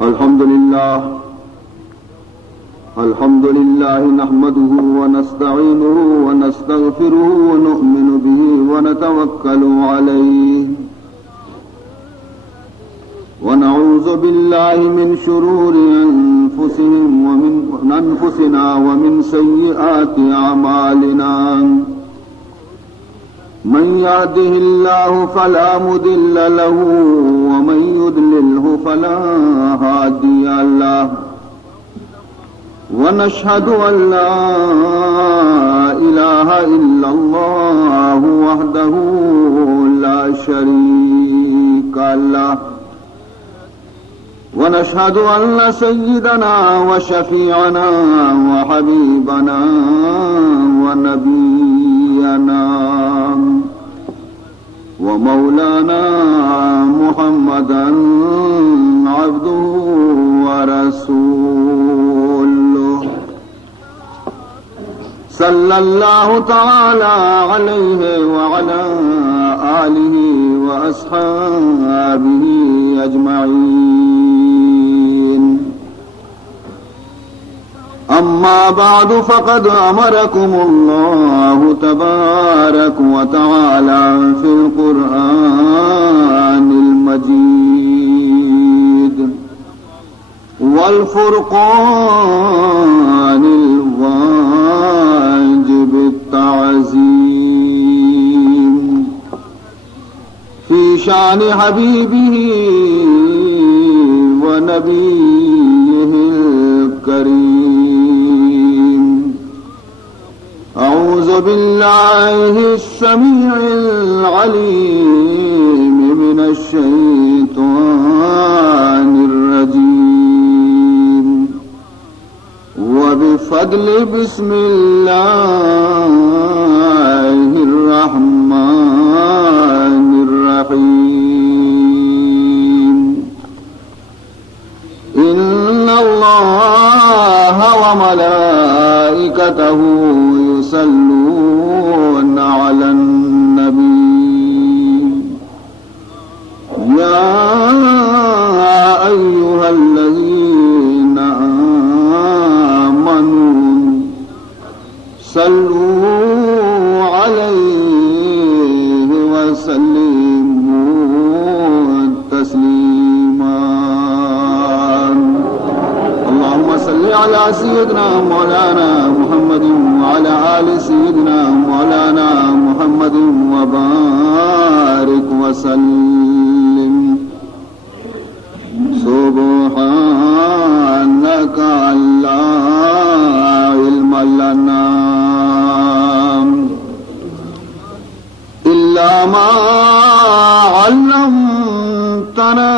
الحمد لله نحمده ونستعينه ونستغفره ونؤمن به ونتوكل عليه ونعوذ بالله من شرور أنفسنا ومن سيئات أعمالنا من يهده الله فلا مضل له ومن يضلله فلا هادي له ونشهد أن لا إله إلا الله وحده لا شريك له ونشهد أن سيدنا وشفيعنا وحبيبنا ونبينا ومولانا محمدا عبده ورسوله صلى الله تعالى عليه وعلى آله وأصحابه أجمعين أما بعد فقد أمركم الله تبارك وتعالى في القرآن المجيد والفرقان الواجب التعظيم في شأن حبيبه ونبيه الكريم. أعوذ بالله السميع العليم من الشيطان الرجيم وبفضل بسم الله الرحمن الرحيم. إن الله وملائكته يصلون على النبي يا أيها الذين آمنوا صلوا عليه وسلموا تسليما. اللهم صل على سيدنا مولانا محمد وعلى آل سيدنا مولانا محمد وبارك وسلم. سبحانك لا علم لنا إلا ما علمتنا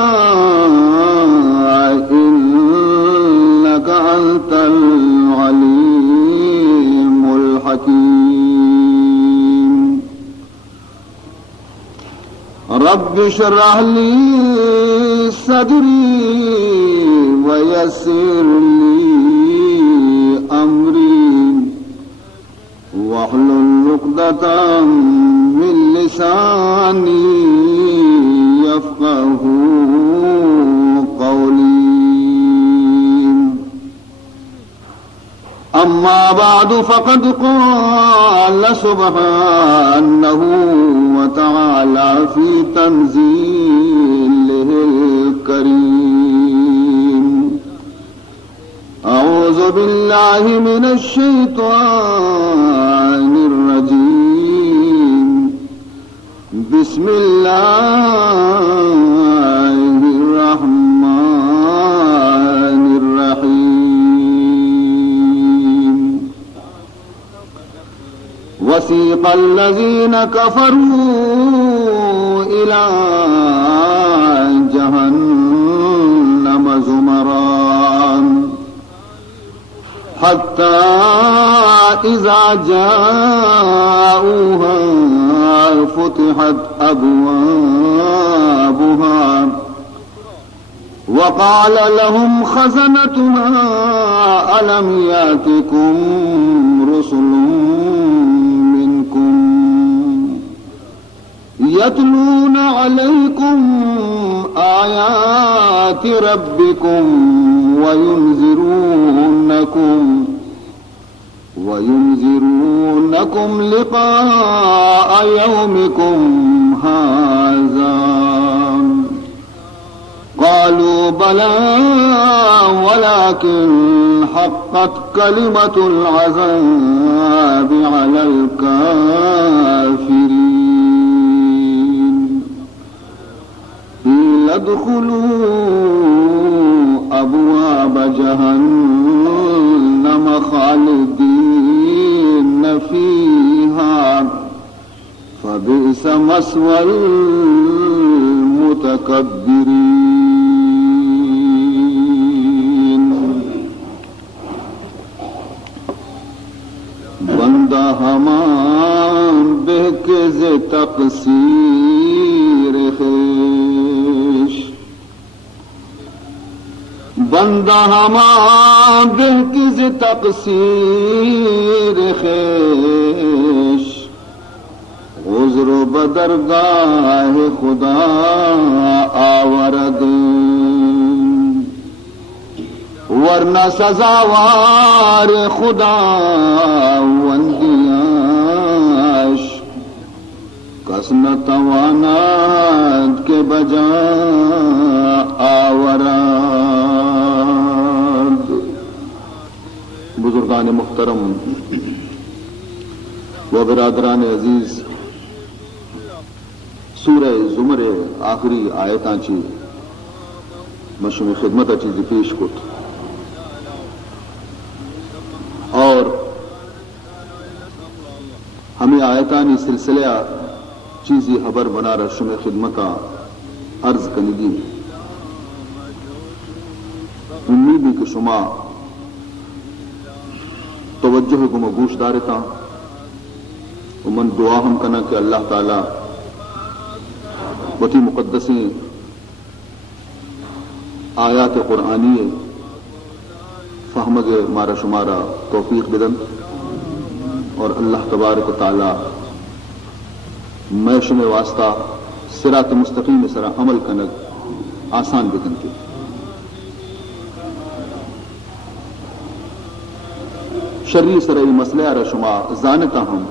إنك أنت العليم الحكيم. رب اشرح لي صدري ويسر لي أمري واحلل عقدة من لساني يفقه قولي. أما بعد فقد قال سبحانه وتعالى في تنزيله الكريم. أعوذ بالله من الشيطان الرجيم. بسم الله الرحمن الرحيم. وسيق الذين كفروا إلى جهنم زمرا حتى إذا جاءوها فتحت أبوابها وقال لهم خزنتها ألم يأتكم رسل منكم يتلون عليكم آيات ربكم وينذرونكم لقاء يومكم هذا قالوا بلى ولكن حقت كلمة العذاب على الكافرين قيل ادخلوا أبواب جهنم خالدين فيها فبئس مثوى المتكبرين بندہ ہمان بہکز تقصیر خیش بندہ ہمان بہکز تقصیر خیش عذر و بدرگاہ خدا آورد ورنہ سزاوار خدا وندیاش کس نہ توانات کے بجا آورد. بزرگان محترم و برادران عزیز، سورہ زمر آخری آیتاں چی مشروع خدمت چیز پیش کت اور ہمیں آیتانی سلسلہ چیزی خبر بنا رشم خدمتا عرض کنگی. امید ہے کہ شما توجہ کو مگوش دارتا ومن دعا ہم کنا کہ اللہ تعالی وتی مقدسیں آیات قرآنی فہمگ مارا شمارا توفیق بدن اور اللہ تبارک و تعالی میں شم واسطہ صراط مستقیم سرا عمل کنگ آسان بدن کے. شرعی سرئی مسئلہ را شما زانتا ہم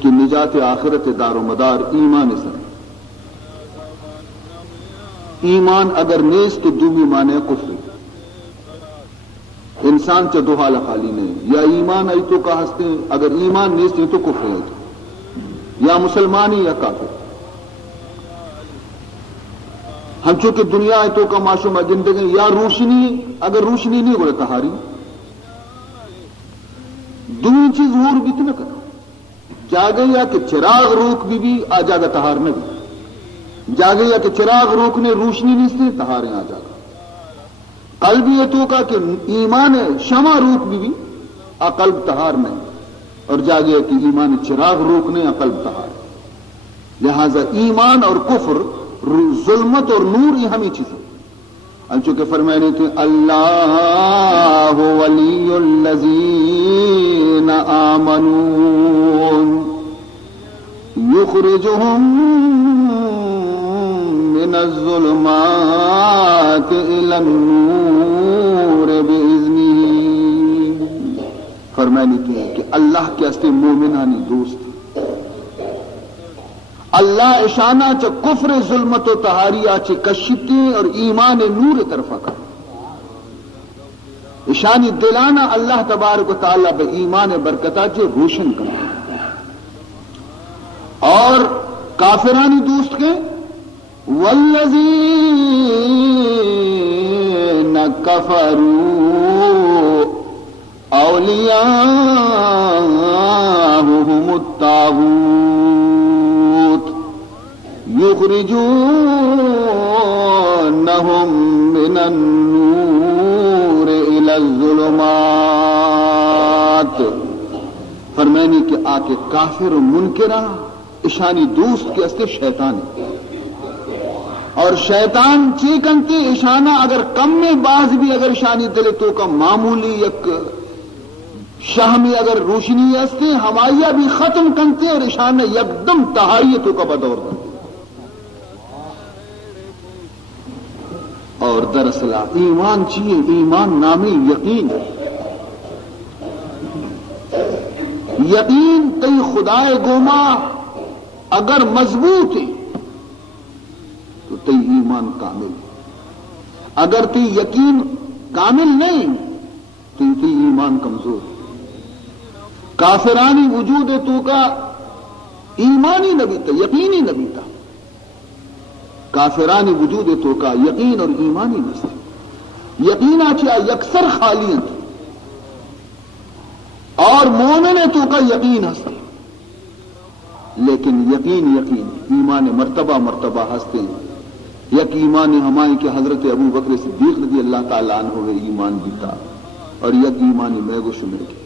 کہ نجات آخرت دار و مدار ایمان سر. ایمان اگر نیز تو دومی مانے کفر. انسان چا دو حال خالی نے یا ایمان آئی تو کا ہستے اگر ایمان نیز تو کفر ہے یا مسلمانی یا کافر. ہم چونکہ دنیا ہے تو کا معشوم زندگی یا روشنی اگر روشنی نہیں بولے تہاری دوسری چیز اور بھی تو نہ کرو جاگے یا کہ چراغ روک بھی آ جاگا تہار میں بھی جاگے یا کہ چراغ روکنے روشنی نہیں سے تہاریں آ جاگا. قلب یہ تو کا کہ ایمان شمع روک بھی آ قلب تہار نہیں اور جاگے کہ ایمان چراغ روکنے آ قلب تہار. لہذا ایمان اور کفر ظلمت اور نور یہ ہمیں چیزیں چونکہ فرمانے تھے اللہ ولی الذین آمنوا یخرجہم من الظلمات الی النور بإذنہ. فرمانے تھے کہ اللہ کے استے مومنانی دوست اللہ اشانہ چ کفر ظلمت و تہاریہ چ کشتی اور ایمان نور طرفہ کا اشانی دلانہ اللہ تبارک و تعالی بے ایمان برکتہ چ روشن کر اور کافرانی دوست کے والذین کفروا اولیاءهم الطاغوت یخرجونہم من النور الی الظلمات. فرمانی کہ آکے کافر و منکرہ اشانی دوست کے استے شیطان اور شیطان چیکنتی اشانہ اگر کم میں باز بھی اگر اشانی دلے تو کا معمولی یک شاہ میں اگر روشنی ہستے ہمایا بھی ختم کنتے اور اشانہ یکدم تہاریتوں کا بدور دیں. اور دراصل ایمان چاہیے، ایمان نامی یقین. یقین کئی خدائے گوما اگر مضبوط ہے تو تی ایمان کامل. اگر تی یقین کامل نہیں تو تی ایمان کمزور. کافرانی وجود تو کا ایمانی نبی تھا، یقینی نبی تھا. کافرانی وجود تو کا یقین اور ایمانی نسل. یقین آچیا یکسر خالیت اور مومن تو کا یقین ہستے، لیکن یقین ایمان مرتبہ مرتبہ ہستے ہیں. یک ایمان ہمائی کے حضرت ابو بکر صدیق رضی اللہ تعالیٰ عنہ میں ایمان بھی تھا، اور یک ایمان میگو شمر کے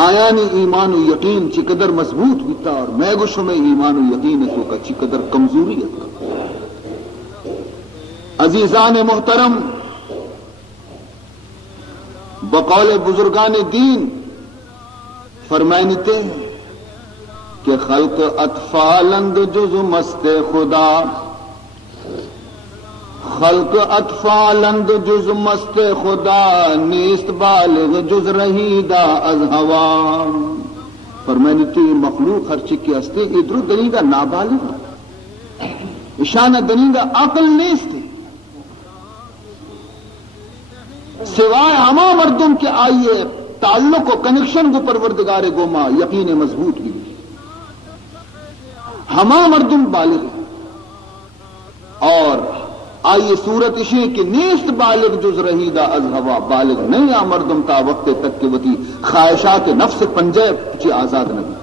آیانی ایمان و یقین چقدر مضبوط بھی تھا، اور میگو شمر ایمان و یقین تو کا چقدر کمزوری ہے. عزیزان محترم، بقول بزرگان دین فرمائنتے ہیں کہ خلق اطفالند جز مست خدا، خلق اطفالند جز مست خدا، نیست بالغ جز رہیدہ از ہوا. فرمائنتے مخلوق ہر چکی ہستے ادھر دنیگا نابالغ، اشانہ دنیگا عقل نیست سوائے ہما مردم کے آئیے تعلق و کنیکشن کو پروردگار گوما یقین مضبوط بھی. ہما مردم بالغ اور آئیے صورت اشے کہ نیست بالغ جز رہیدہ از ہوا، بالغ نہیں آ مردم تا وقت تک کہ وتی خواہشات نفس پنجے چی آزاد نبی.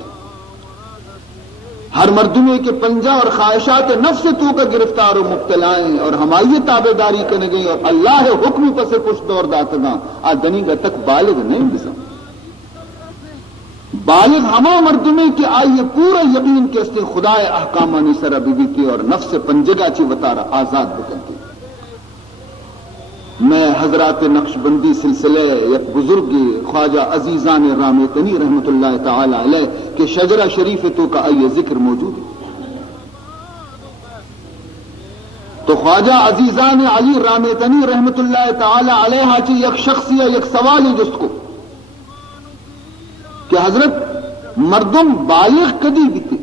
ہر مردمے کے پنجہ اور خواہشات نفس تو کا گرفتار و مبتلائیں، اور ہماری تابے داری کرنے گئی اور اللہ حکم پسے کچھ دور داتگاں آ دنیگا تک بالغ نہیں بسا. بالغ ہما مردمے کے آئیے پورا یقین کے استے خدائے احکامانی سرہ بیتی اور نفس پنجگا چی وطارہ آزاد بکنتی. میں حضرات نقش بندی سلسلے یک بزرگ خواجہ عزیزان رامیتنی رحمت اللہ تعالی علیہ کے شجرہ شریف تو کا آئیے ذکر موجود ہے. تو خواجہ عزیزان علی رامیتنی رحمت اللہ تعالی علیہ چی یک شخصیہ یک سوالی جست کو کہ حضرت مردم بالغ کدی بیتے.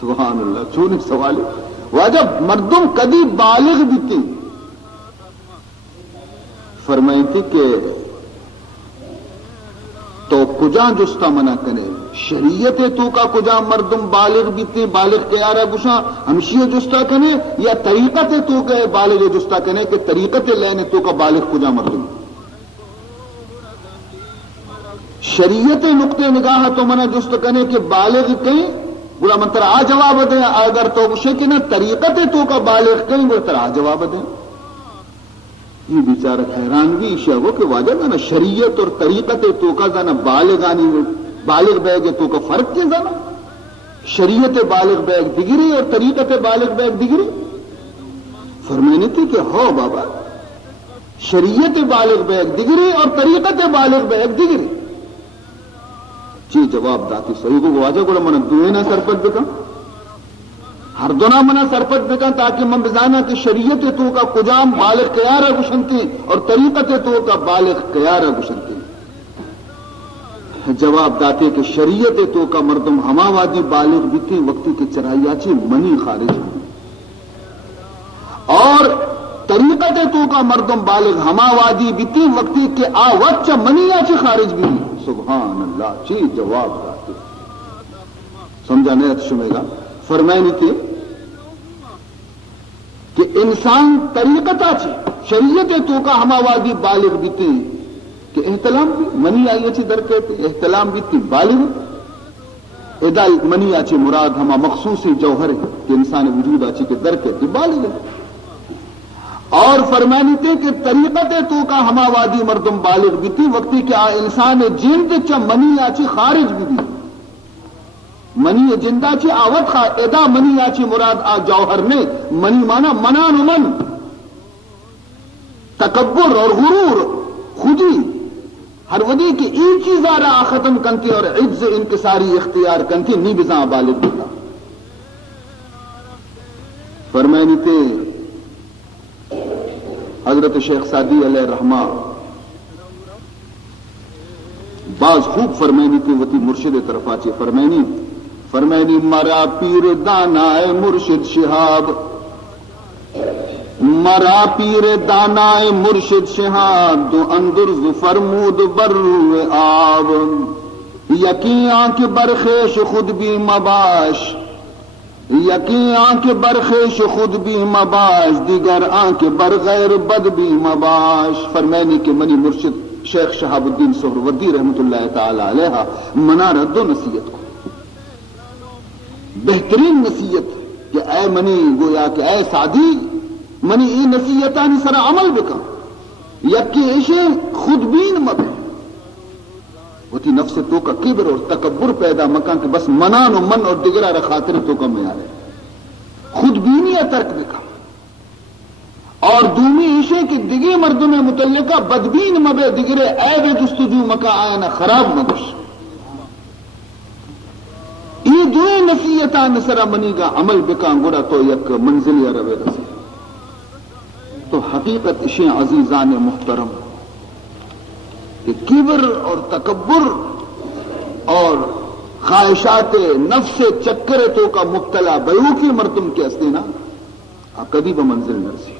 سبحان اللہ، چون ایک سوال ہے. واجب مردم کدی بالغ بیتے. فرمائی تھی کہ تو کجا جستا منع کرے شریعت تو کا کجا مردم بالغ بیتے بالغ کے آرہ گشاں ہمشیہ جستا کنے، یا طریقت تو کا بالغ جستا کنے کہ طریقت لینے تو کا بالغ کجا مردم. شریعت نقطۂ نگاہ تو منع جست کنے کہ بالغ کہیں بلا منتر آ جواب دیں، اگر تو گشے کہ نہ طریقت تو کا بالغ کہیں بلا تر آ جواب دیں. یہ بیچارہ حیرانگی شاہو کہ واجب ہے نا شریعت اور طریقت تو کا زانا بالغانی بالغ بیگ تو کا فرق کے زانا شریعت بالغ بیگ دگری اور طریقت بالغ بیگ دگری. فرمانے تھی کہ ہو بابا شریعت بالغ بیگ دگری اور طریقت بالغ بیگ دگری. جی جواب داتی صحیح کو واجب کو من دوئے نہ سرپت بکا ہر دونا منا سرپت بکا تاکہ من بزانا کہ شریعت تو کا کجام بالغ قیارہ گشنتی اور طریقت تو کا بالغ قیارہ گشنتی. جواب داتے کہ شریعت تو کا مردم ہما وادی بالغ بیتی وقتی کے چرائیاچی منی خارج ہوئی، اور طریقت تو کا مردم بالغ ہما وادی بیتی وقتی کے آ وقت منی آچی خارج بھی. سبحان اللہ، چی جواب داتے سمجھا نہیں شمے گا. فرمائنی تھی کہ انسان طریقت آچی شریعت تو کا ہما وادی بالغ بیتی کہ احتلام بھی منی آئی اچھی در کہتے احتلام بھی تھی بالغ ادا منی آچی مراد ہما مخصوصی جوہر ہے کہ انسان وجود آچی کے در کہتے بالغ ہے. اور فرمانی تھے کہ طریقت تو کا ہما وادی مردم بالغ بھی تھی وقتی کہ انسان جند چا منی آچی خارج بھی دی منی جندہ چی آوت ادا منی آچی مراد آ جوہر نے منی مانا منان و من تکبر اور غرور خودی ہر ودی کی ایک چیز آرہ ختم کنتی اور عجز انکساری اختیار کنتی نی بزاں بالغ بتا فرمائنی تے حضرت شیخ سعدی علیہ رحمہ بعض خوب فرمائنی تے وتی مرشد طرف آچے فرمائنی مرا پیر دانائے مرشد شہاب مرا پیر دانائے مرشد شہاب دو اندر فرمود برو آب یقین آنکھ برخیش خود بھی مباش یقین آنکھ برخیش خود بھی مباش دیگر آنکھ برغیر بد بھی مباش فرمائنی کہ منی مرشد شیخ شہاب الدین سہروردی رحمت اللہ تعالی علیہ منارہ دو نصیحت کو بہترین نصیحت کہ اے منی گویا کہ اے سعدی منی ای نصیحتانی سر عمل بکا یکی ایشے خود بین مکا وتی نفس تو کا کبر اور تکبر پیدا مکان کہ بس منان و من اور دگرہ رخاطر تو کا میارے خود بینی ترک بکا اور دومی ایشے کی دگے مردوں میں متعلقہ بدبین مبے دگرے عیب جستجو مکا آئینا خراب مگش یہ دوئے نصیحتان سرا منی کا عمل بکان گوڑا تو یک منزل یا روے رسی تو حقیقت اشیں عزیزان محترم کہ کبر اور تکبر اور خواہشات نفس چکر تو کا مبتلا بیوکی مردم کے استینا کبھی بمنزل نرسی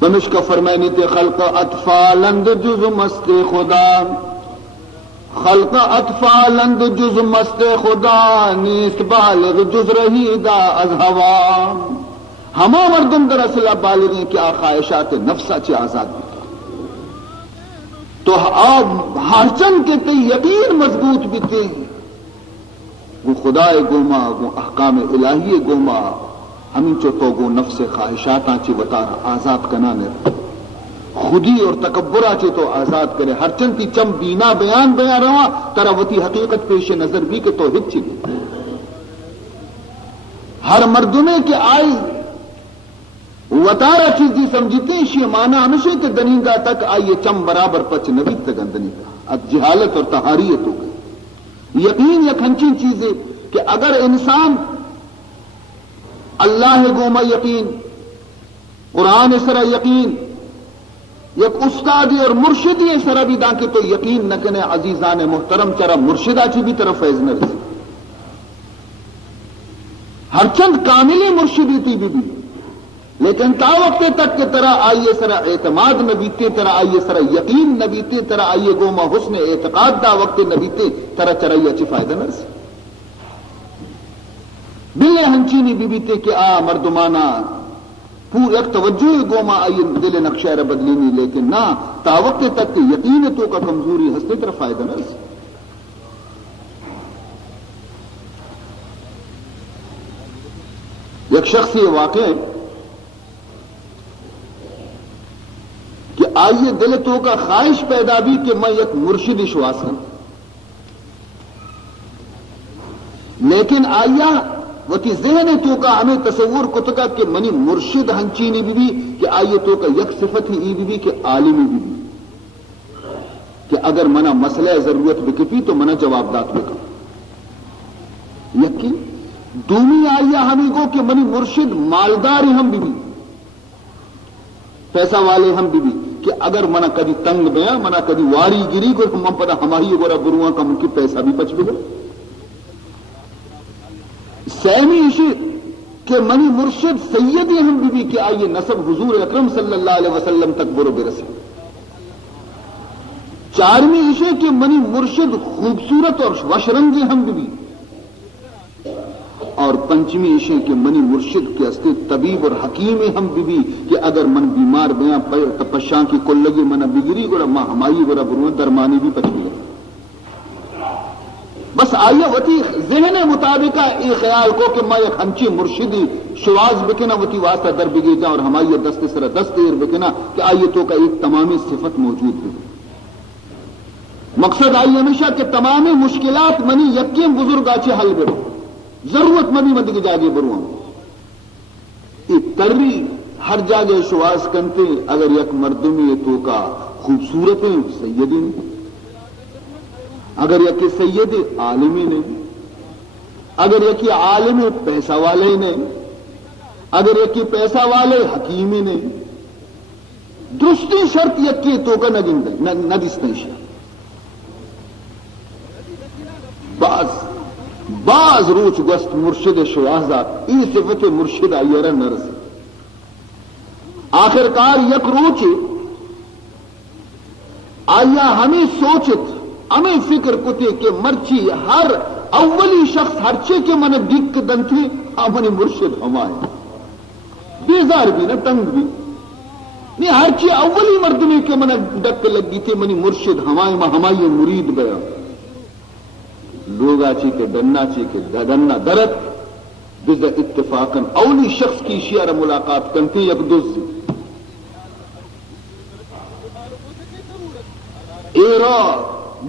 بنش کا فرمائنی تے خلق اطفالند جز مست خدا خلق اطفالند جز مست خدا نیست بالغ جز رہی دا از ہوا ہما مردم در اصلہ بالغ ہیں کہ خواہشات نفسا چے آزاد بھی تو آپ ہرچند کے تے یقین مضبوط بیتے وہ خدا گوما وہ احکام الہی گوما ہمیں چو تو گو نفس خواہشاتاں چے وطارہ آزاد کنانے خودی اور تکبرہ چے تو آزاد کرے ہر چند تی چم بینا بیان رہا ترہ وتی حقیقت پیش نظر بھی کہ تو ہت چلی ہر مردمے کے آئی وطارہ چیزی سمجھتے شی مانا ہمیشہ کہ دنیندہ تک آئیے چم برابر پچ نبی تک اندنی اب جہالت اور طہاریت ہو گئی یقین یک ہنچی چیزیں کہ اگر انسان اللہ گوما یقین قرآن سرا یقین یک استادی اور مرشدی سرا بھی دانکے تو یقین نہ کنے عزیزان محترم چرا مرشدہ چی بھی طرف فیض نہ رسی ہر چند کاملی مرشدی تی بھی لیکن تا وقت تک کہ طرح آئیے سرا اعتماد نہ بیتے طرح آئیے سرا یقین نہ بیتے طرح آئیے گوما حسن اعتقاد دا وقت نہ بیتے طرح چرائی اچھی فائدہ نہ رسی بلے ہنچینی بی بیتے کہ مردمانہ پور ایک توجہ گوما آئی دل نقشہ بدلینی لیکن نہ تا وقت تک کہ یقین تو کا کمزوری ہستے طرف فائدہ نہ رسی ایک شخص یہ واقع کہ آئیے دل تو کا خواہش پیدا بھی کہ میں ایک مرشد وشواس ہوں لیکن آئیا وہ تی ذہن تو کا ہمیں تصور کو تکا کہ منی مرشد ہنچینی بھی کہ آئیے تو کا یک صفت ہی بھی کہ عالمی بھی کہ اگر منا مسئلہ ضرورت بکپی تو منا جواب دات بکا یقین دومی آئیا ہمیں گو کہ منی مرشد مالدار ہم بھی پیسہ والے ہم بھی کہ اگر منا کدی تنگ بیا منا کدی واری گری کو ہم پتا ہماری گورا بروان کا من کی پیسہ بھی پچ بھی سیمی ایشی کہ منی مرشد سیدی ہم بھی کہ آئیے نسب حضور اکرم صلی اللہ علیہ وسلم تک برو برسی چارمی ایشی کہ منی مرشد خوبصورت اور وشرنگی ہم بھی اور پنچمی ایشی کہ منی مرشد کے استے طبیب اور حکیم ہم بھی کہ اگر من بیمار بیاں تپشاں کی کل لگی منا بگری گورا ماں ہمائی گورا برون درمانی بھی پچ بھی بس آئیے وتی ذہن مطابق ای خیال کو کہ میں ایک ہنچی مرشدی شواز بکنا وتی واسطہ در بگی جا اور ہمائی دست سر دست ایر بکنا کہ آئیے تو کا ایک تمامی صفت موجود ہے مقصد آئیے ہمیشہ کہ تمامی مشکلات منی یقین بزرگ آچے حل برو ضرورت مدی مدی کے جاگے برو ایک تری ہر جاگے شواز کنتے اگر یک مردمی تو کا خوبصورت سیدی نہیں، اگر یکی سید عالمی نہیں، اگر یکی عالم پیسہ والے نہیں، اگر یکی پیسہ والے حکیمی نہیں، درستی شرط یکی تو کا نہ دستنش بعض روچ گست مرشد شوازہ ای صفت مرشد آئیرہ نرس آخر کار یک روچ آیا ہمیں سوچت ہمیں فکر کتے کہ مرچی ہر اولی شخص ہر چے کے من دک دن تھی ہمیں مرشد ہمائے بیزار بھی نہ تنگ بھی نہیں، ہر چی اولی مردمی کے من ڈک لگی تھی منی مرشد ہمائے ہمائی مرید بیا لوگا چی کے ڈنا چی کے ددنا درد بز اتفاقاً اولی شخص کی شیعر ملاقات کرتی یک دوز ایرا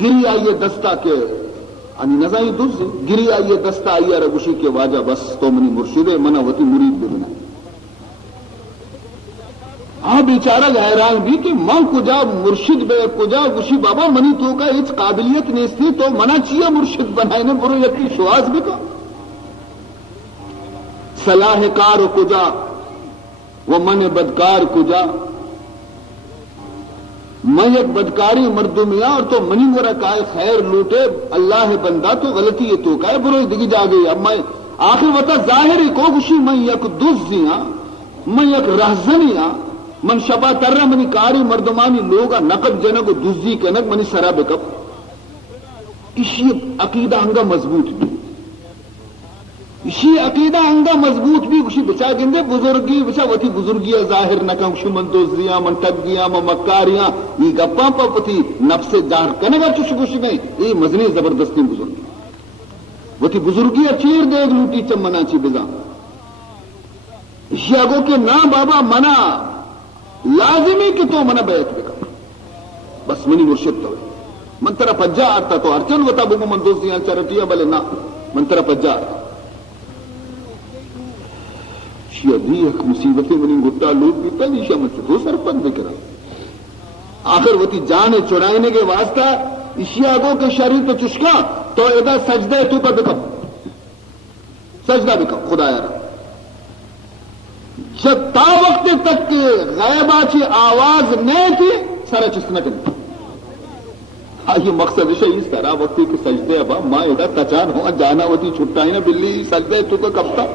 گری آئیے دستا کے انی نظائی دوز گری آئیے دستا آئیے رگوشی کے واجہ بس تو منی مرشد منہ وتی مرید بنا ہاں بیچارہ حیران بھی کہ ماں کجا مرشد بے کجا گشی بابا منی تو کا اس قابلیت نہیں تھی تو منع چیا مرشد بنائے نے برو یکی شواز بھی کا صلاح کار کجا وہ من بدکار کجا میں ایک بدکاری مردوں میں اور تو منی مرا کائے خیر لوٹے اللہ بندہ تو غلطی یہ تو کا برو دگی جا گئی اب میں آخر وطا ظاہری کو گشی میں یک دزیاں میں یک رہزنیاں من شبا تر منی کاری مردمانی لوگا نقب جنگ دزی کنگ منی سرا بکب اسی عقیدہ ہنگا مضبوط بھی اسی عقیدہ ہنگا مضبوط بھی اسی بچا گندے بزرگی بچا وتی بزرگیاں ظاہر نکم اسی من دوزیاں من ٹگیاں من مکاریاں یہ گپاں پا پتی نفس ظاہر کنگا چشکوش گئی یہ مزنی زبردستی بزرگی وتی بزرگیاں چیر دیگ لوٹی چمنا چی بزا اسی آگو کہ نا بابا منا لازمی کہ تو منہ بیعت بکا بس منی مرشد تو من ترہ پجا آتا تو ارچن وطا بگو من دوستیاں چرتیا بلے نا من ترہ پجا آتا شیعہ دی ایک مصیبتی منی گھٹا لوگ بھی پہلی شیعہ من سے دو سر پد بکرا آخر وطی جانے چڑھائنے کے واسطہ شیعہ گو کے شریف تو چشکا تو ادا سجدہ تو کا بکا سجدہ بکا خدا یارا جب تا وقت تک کہ غیبہ چی آواز نہیں تھی سارا چسنا کرنا یہ مقصد ہے اس طرح وقتی کہ سجدے ابا ماں ایڈا تچان ہوا جانا ہوتی چھٹا ہی نا بلی سجدے تو کا کب تھا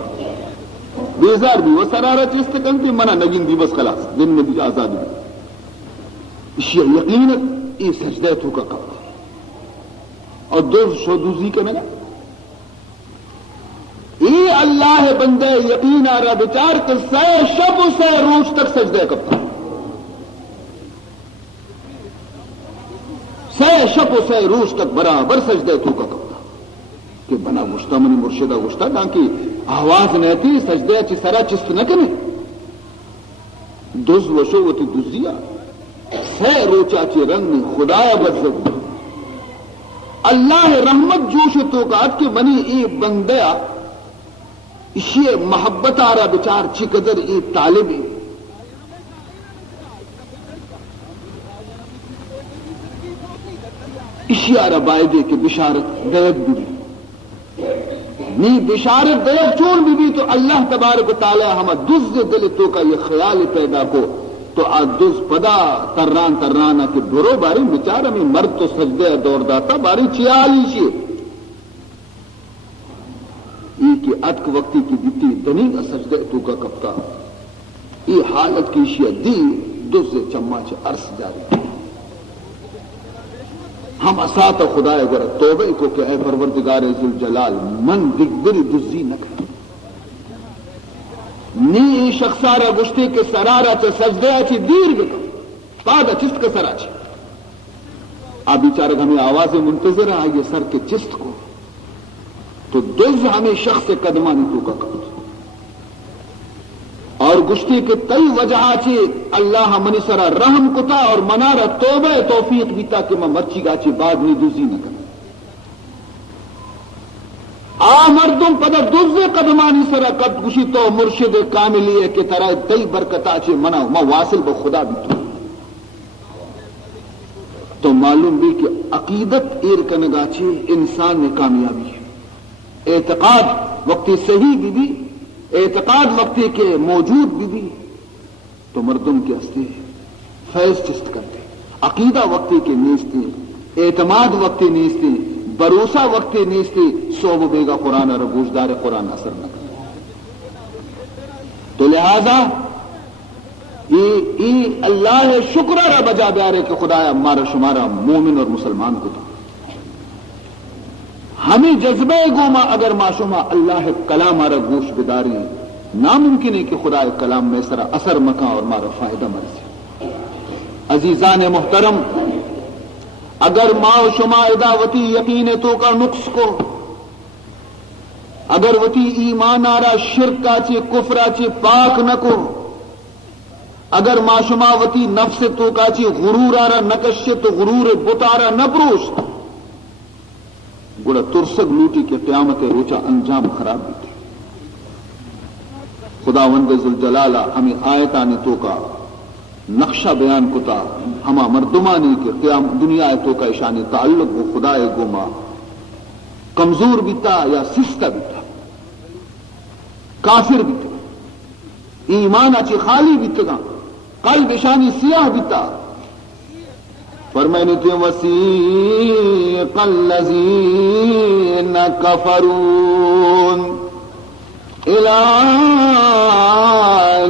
بیزار بھی وہ سرارا چیز تک انتی منع نگین دی بس خلاص دن میں بھی آزادی بھی یقیناً یہ سجدے تو کا کب تھا اور دو شودوزی کے میں ای اللہ بندے یقین آ رہا بچار کہ سے شب سے روز تک سجدے کرتا سے شب سے روز تک برابر سجدے تو کا کرتا کہ بنا گشتہ منی مرشدہ گشتہ تاکہ آواز نہیں تھی سجدے چی سرا چست نہ کرے دوز وشو وتی دزیا سے روچا چی رنگ خدا بزد اللہ رحمت جوش تو کا کہ منی ای بندیا اسی محبت آ رہا بچار چی قدر ایک طالب اسی آ رہا بائدے کہ بشارت دیت بھی نہیں بشارت دیت چون بھی تو اللہ تبارک و تعالی ہم دز دل تو کا یہ خیال پیدا کو تو دز پدا تران ترانا کہ برو باری بچار میں مرد تو سجدے دور داتا باری چیالی چیئے کہ اتک وقتی کی دیتی دنی کا سجدے تو کا کپتا یہ حالت کی شیعہ دی دوز چمہ چھ عرص جاری ہم اسات خدا اگر توبہ کو کہ اے پروردگار ذوالجلال من دگبری دزی نہ کر نی شخصارا گشتے کے سرارا چھ سجدے چھ دیر بکا پادا چست کا سرا چھ اب بیچارہ ہمیں آواز منتظر ہے یہ سر کے چست کو تو دز ہمیں شخص قدمانی تو کا قبض اور گشتی کے کئی وجہ چی اللہ منی سرا رحم کتا اور منارا توبہ توفیق بیتا کہ میں مرچی گا چی بعد میں دوزی نہ کرنا آ مردم پدر دز قدمانی سرا قد گشی تو مرشد کاملی ہے کہ طرح تئی برکتا چی منا ما واصل بخدا بھی تو تو معلوم بھی کہ عقیدت ایر کنگاچی انسان میں کامیابی ہے. اعتقاد وقتی صحیح بھی اعتقاد وقتی کے موجود بھی تو مردم کے ہستے فیض چست کرتے. عقیدہ وقتی کے نیستے, اعتماد وقتی نیستے, بھروسہ وقتی نیستے, صوب بیگا قرآن اور گوشدار قرآن اثر نہ کرتے. تو لہذا یہ اللہ شکر را بجا بیارے کہ خدایا ہمارا شمارا مومن اور مسلمان کو تھا. ہمیں جذبہ گوما اگر معشوما اللہ کلام مارا گوش بداری ناممکن ہے کہ خدا کلام میں سرا اثر مکاں اور مارا فائدہ مرضی. عزیزان محترم, اگر ما و شما اداوتی یقین تو کا نقص کو, اگر وتی ایمان آرا شرک آچے کفر آچے پاک نہ کو, اگر ما شما وتی نفس تو کاچی غرور آرا نکش تو غرور بتارا نہ پروش گوڑا ترسگ لوٹی کے قیامت روچا انجام خراب بھی تھے. خداوند ذوالجلالہ ہمیں آیتانی تو کا نقشہ بیان کتا ہما مردمانی کے قیام دنیا تو کا اشانی تعلق وہ خدا گوما کمزور بیتا یا سستا بیتا, کافر بیتا, ایمان اچھی خالی بیتا, قلب اشانی سیاہ بیتا. فرمائنی تھے وسیق الذین کفرون الی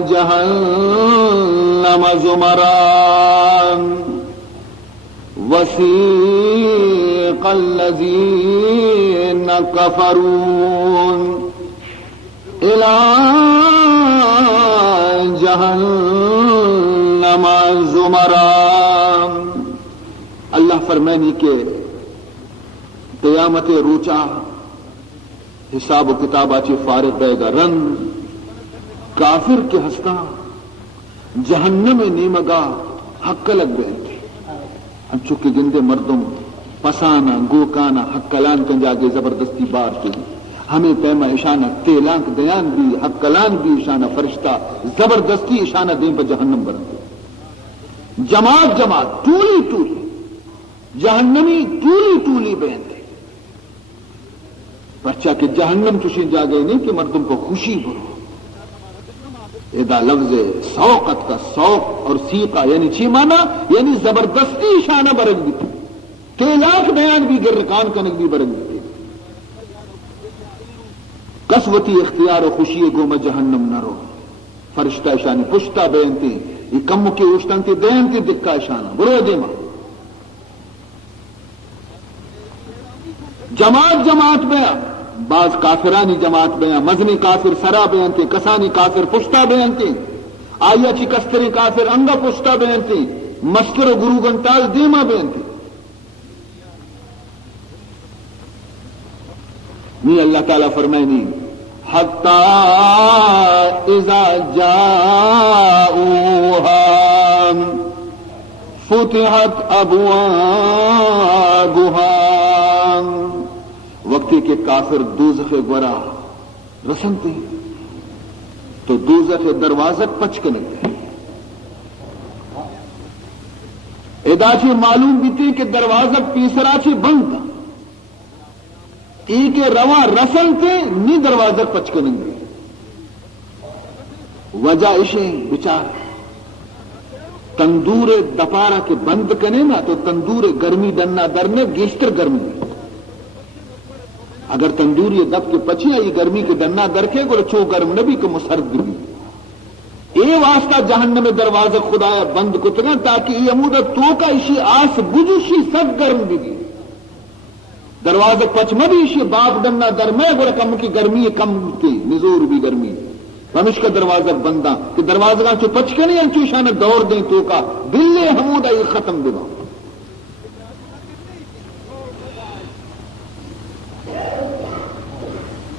جہنم زمران وسیق الذین کفرون الی جہنم زمران. اللہ فرمانی کے قیامت روچا حساب و کتاب آچے فارغ بے گا رن کافر کے ہستا جہنم نیمگا حق لگ گئے تھے. ہم چکے گندے مردم پسانا گوکانا حق کلان کنجاگے زبردستی بار کے ہمیں پیما اشانہ تیلانک دیان بھی حق کلان بھی اشانہ فرشتہ زبردستی اشانہ دیں پر جہنم برندے. جماعت جماعت ٹولی ٹولی جہنمی ٹولی ٹولی بہن تھے. پرچا کہ جہنم چشیں جا گئے نہیں کہ مردم کو خوشی برو. ادا لفظ سوقت کا سوق اور سیقہ یعنی چھ مانا یعنی زبردستی اشانہ برگ بھی تھی. تیلاک بیان بھی گرکان کنک بھی برگ بھی تھی. قسوتی اختیار و خوشی گوما جہنم نہ رو. فرشتہ اشانی پشتہ بین تھی یہ کم کے اشتن تھی دین تھی دکھا اشانہ برو دیما. جماعت جماعت بیاں بعض کافرانی جماعت بیاں مزنی کافر سرا بیان تھی کسانی کافر پشتہ بیان تھی آیا چی کستری کافر انگا پشتہ بیان تھی مستر و گرو گنتال دیما بیان تھی. نہیں اللہ تعالیٰ فرمائے نہیں حتی اذا جاؤوها فتحت ابوابها وقتی کے کافر دوزخ گورا رسنتے تو دوزخ دروازت پچکنے گئے. ادا چی معلوم بیتی کہ دروازہ پیسرا چی بند تھا ایک رواں رسن کے نی دروازہ پچکنے گئے. وجہ اشیں بچار تندور دپارا کے بند کنے نا تو تندور گرمی ڈننا درنے گیشتر گرمی. اگر تندور یہ دب کے پچیا یہ گرمی کے ڈننا درکے گو چو گرم نبی کو مسرد بھی اے واسطہ جہنم میں دروازہ خدایا بند کتنا تاکہ یہ امودہ تو کا اسی آس بجوشی سب گرم بھی دروازہ پچ مبی اسی باپ ڈننا درمے گو کم کی گرمی کم کی نزور بھی گرمی ہمش کا دروازہ بندہ کہ دروازہ کا چو پچ کے نہیں چوشانہ دور دیں تو کا بلے حمودہ یہ ختم دبا.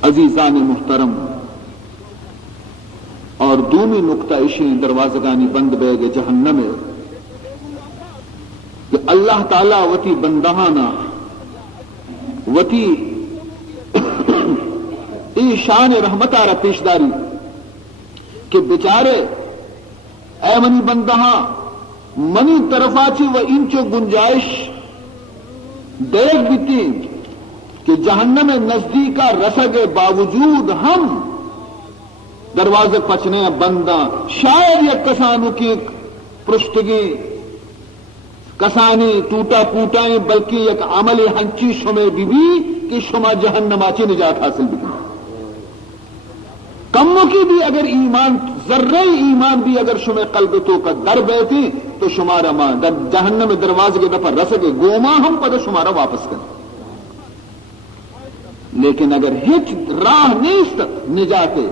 عزیزان محترم اور دومی نقطہ اشیں دروازگانی بند بے گے جہنم ہے کہ اللہ تعالیٰ وتی بندہانا وتی ایشان رحمت آرہ پیشداری کہ بچارے اے منی بندہاں منی طرفاچی و انچو گنجائش دیکھ بیتی کہ جہنم نزدیکا رسگے باوجود ہم دروازے پچنے بنداں شاید یک کسانو کی پرشتگی کسانی ٹوٹا پوٹائیں بلکہ یک عمل ہنچی شمے بھی کہ شما جہنم آچی نجات حاصل بھی کموں کی بھی اگر ایمان ذرے ایمان بھی اگر شمے قلب تو کا در بیتی تو شمارا ماں جہنم دروازے کے دفعہ رسگے گوما ہم پتہ شمارا واپس کریں لیکن اگر ہچ راہ نہیں تک نجاتے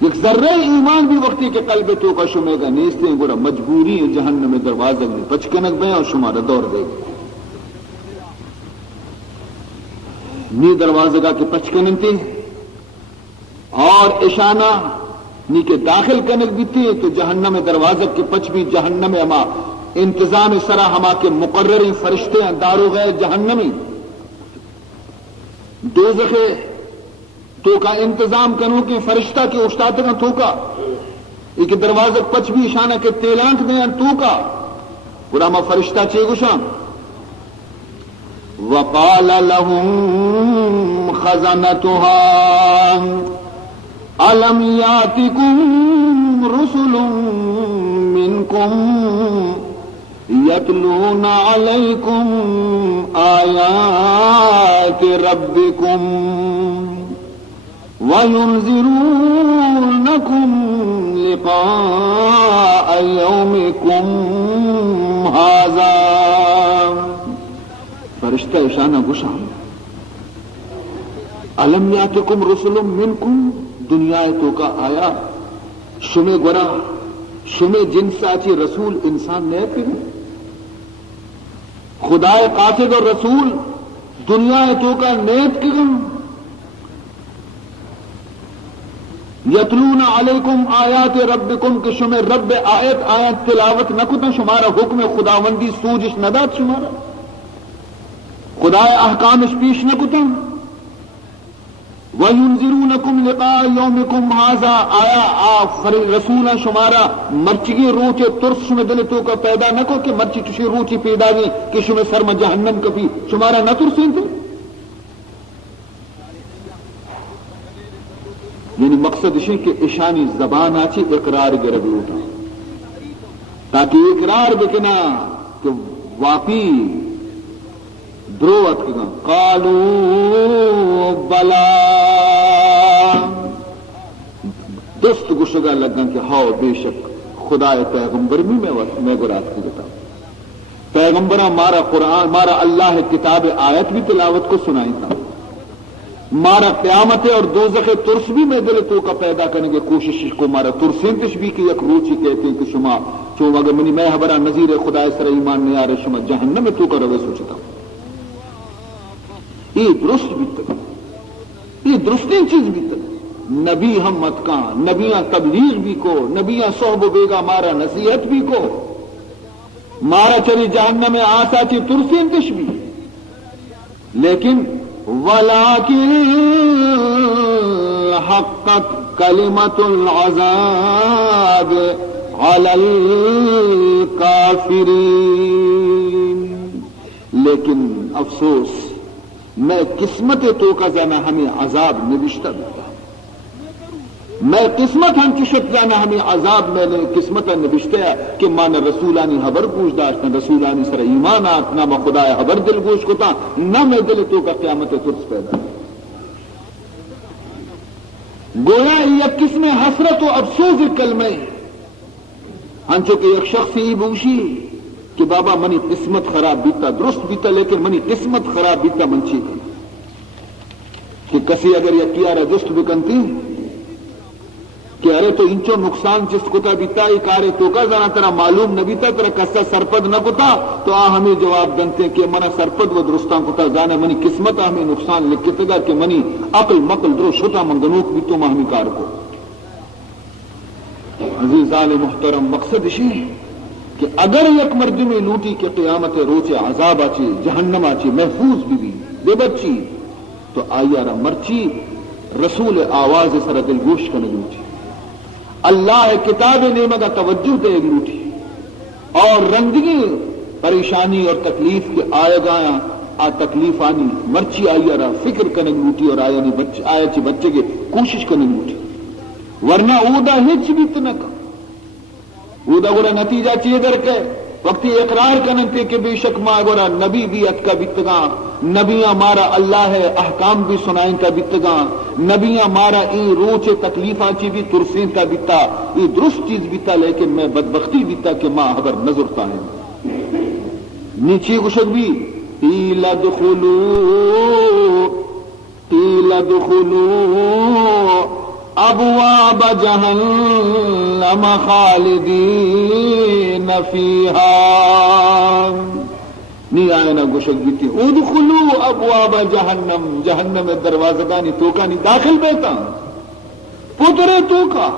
ایک ذرے ایمان بھی وقتی کے قلب تو کا شمے گا نیستے ہیں گوڑا مجبوری جہنم میں دروازے میں پچکنک بیں اور شمارا دور دے گا نی دروازے گا کہ پچکنکتے اور اشانہ نی کے داخل کنک بیتے تو جہنم دروازے کے پچ بھی جہنم اما انتظام سرا ہما کے مقرر فرشتے ہیں داروغ جہنمی دوزخے تو کا انتظام کنو کہ فرشتہ کے استاد کا تھوکا ایک دروازہ پچ بھی اشانہ کے تیلانک دیں تو کا پراما فرشتہ چے گشام وقال لهم خزنتها الم یاتکم رسل منکم یتلون علیکم آیات ربکم وَيُنذِرُونَكُمْ لِقَاءَ يَوْمِكُمْ هَذَا فرشتہ اشانہ گشام الم یاتکم رسل منکم دنیا تو کا آیا شمے گورا شمے جن ساچی رسول انسان نے پھر خدا قاصد اور رسول دنیا تو کا نیت کم یتلون علیکم آیات ربکم کہ شمے رب آیت تلاوت نہ کتا شمارا حکم خداوندی سوجش ندات شمارا خدا احکامش پیش نہ کتا وَيُنذِرُونَكُمْ لِقَاءَ يَوْمِكُمْ هَذَا آیا رسولہ شمارا مرچگی روچے ترس شمے دل تو کا پیدا نہ کو کہ مرچی تشی روچی پیدا گی کہ شمے سرم جہنم کبھی شمارا نہ ترسیں تھے یعنی مقصد ہے کہ اشانی زبان آچی اقرار گربی ہوتا تاکہ اقرار بکنا کہ واقعی دروت کنا قالو بلا دست گشگا لگن کہ ہاؤ بے شک خدا پیغمبر بھی میں گرات کی بتا پیغمبرہ مارا قرآن مارا اللہ کتاب آیت بھی تلاوت کو سنائی تھا مارا قیامت اور دوزخ ترس بھی میں دل تو کا پیدا کرنے کی کوشش کو مارا ترسینتش بھی کہ یک روچی کہتے ہیں کہ شما چو اگر منی میں حبرہ نظیر خدا سر ایمان نہیں آ رہے شما جہنم میں تو کا روے سوچتا ہوں یہ درست بھی تک یہ درستی چیز بھی تک نبی ہم مت کا نبیاں تبلیغ بھی کو نبیاں صحب و بیگا مارا نصیحت بھی کو مارا چلی جہنم میں آسا چی ترسینتش بھی لیکن وَلَكِنْ حَقَّتْ كَلِمَةُ الْعَذَابِ عَلَى الْكَافِرِينَ لیکن افسوس میں قسمت تو کا جانا ہمیں عذاب نوشتہ دیتا میں قسمت ہم چشت جانا ہمیں عذاب میں نے قسمت نوشتہ ہے کہ مانا رسولانی حبر پوچھ داشتا رسولانی سر ایمان آت نہ میں خدا حبر دل گوش کتا نہ میں دل تو کا قیامت ترس پیدا گویا یہ قسم حسرت و افسوس کلمہ ہنچو کہ ایک شخص ہی بوشی کہ بابا منی قسمت خراب بیتا درست بیتا لیکن منی قسمت خراب بیتا منچی تھی کہ کسی اگر یہ کیارا جست بکنتی کہ ارے تو انچو نقصان جس کتا بیتا ہی کارے تو کا ذرا ترا معلوم نہ بیتا ترا کسا سرپد نہ کتا تو ہمیں جواب دنتے کہ منا سرپد و درستان کتا جانے منی قسمت ہمیں نقصان لکھتے گا کہ منی عقل مقل درو شتا منگنوک بھی تو ہمیں کار کو عزیز عالم محترم مقصد اسی کہ اگر یک مردم لوٹی کے قیامت روچے عذاب آچے جہنم آچے محفوظ بھی بے بچی تو آئیارا مرچی رسول آواز سر دل گوش کا لوٹی اللہ کتاب نعمت کا توجہ دے لوٹی اور رندگی پریشانی اور تکلیف کے آئے گایا آ تکلیف آنی مرچی آئی رہا فکر کرنے لوٹی اور آیا چی بچے کے کوشش کرنے لوٹی ورنہ اودا ہچ بھی تنکا اودا گوڑا نتیجہ چیئے در کے وقتی اقرار کرنتے کہ بے شک ماں گوڑا نبی بھی ات کا بتگاں نبیاں مارا اللہ ہے احکام بھی سنائیں کا بتگاں نبیاں مارا این روچ تکلیفاں چی بھی ترسین کا بتا یہ درست چیز بتا لیکن میں بدبختی بتا کہ ماں حبر نظر تا ہے نیچے گشک بھی قیل ادخلوا ابواب جہنم خالدین فیہا نہیں آئے نا گشک بیتی ادخلوا ابواب جہنم جہنم دروازگانی توکانی داخل بیتا پترے توکا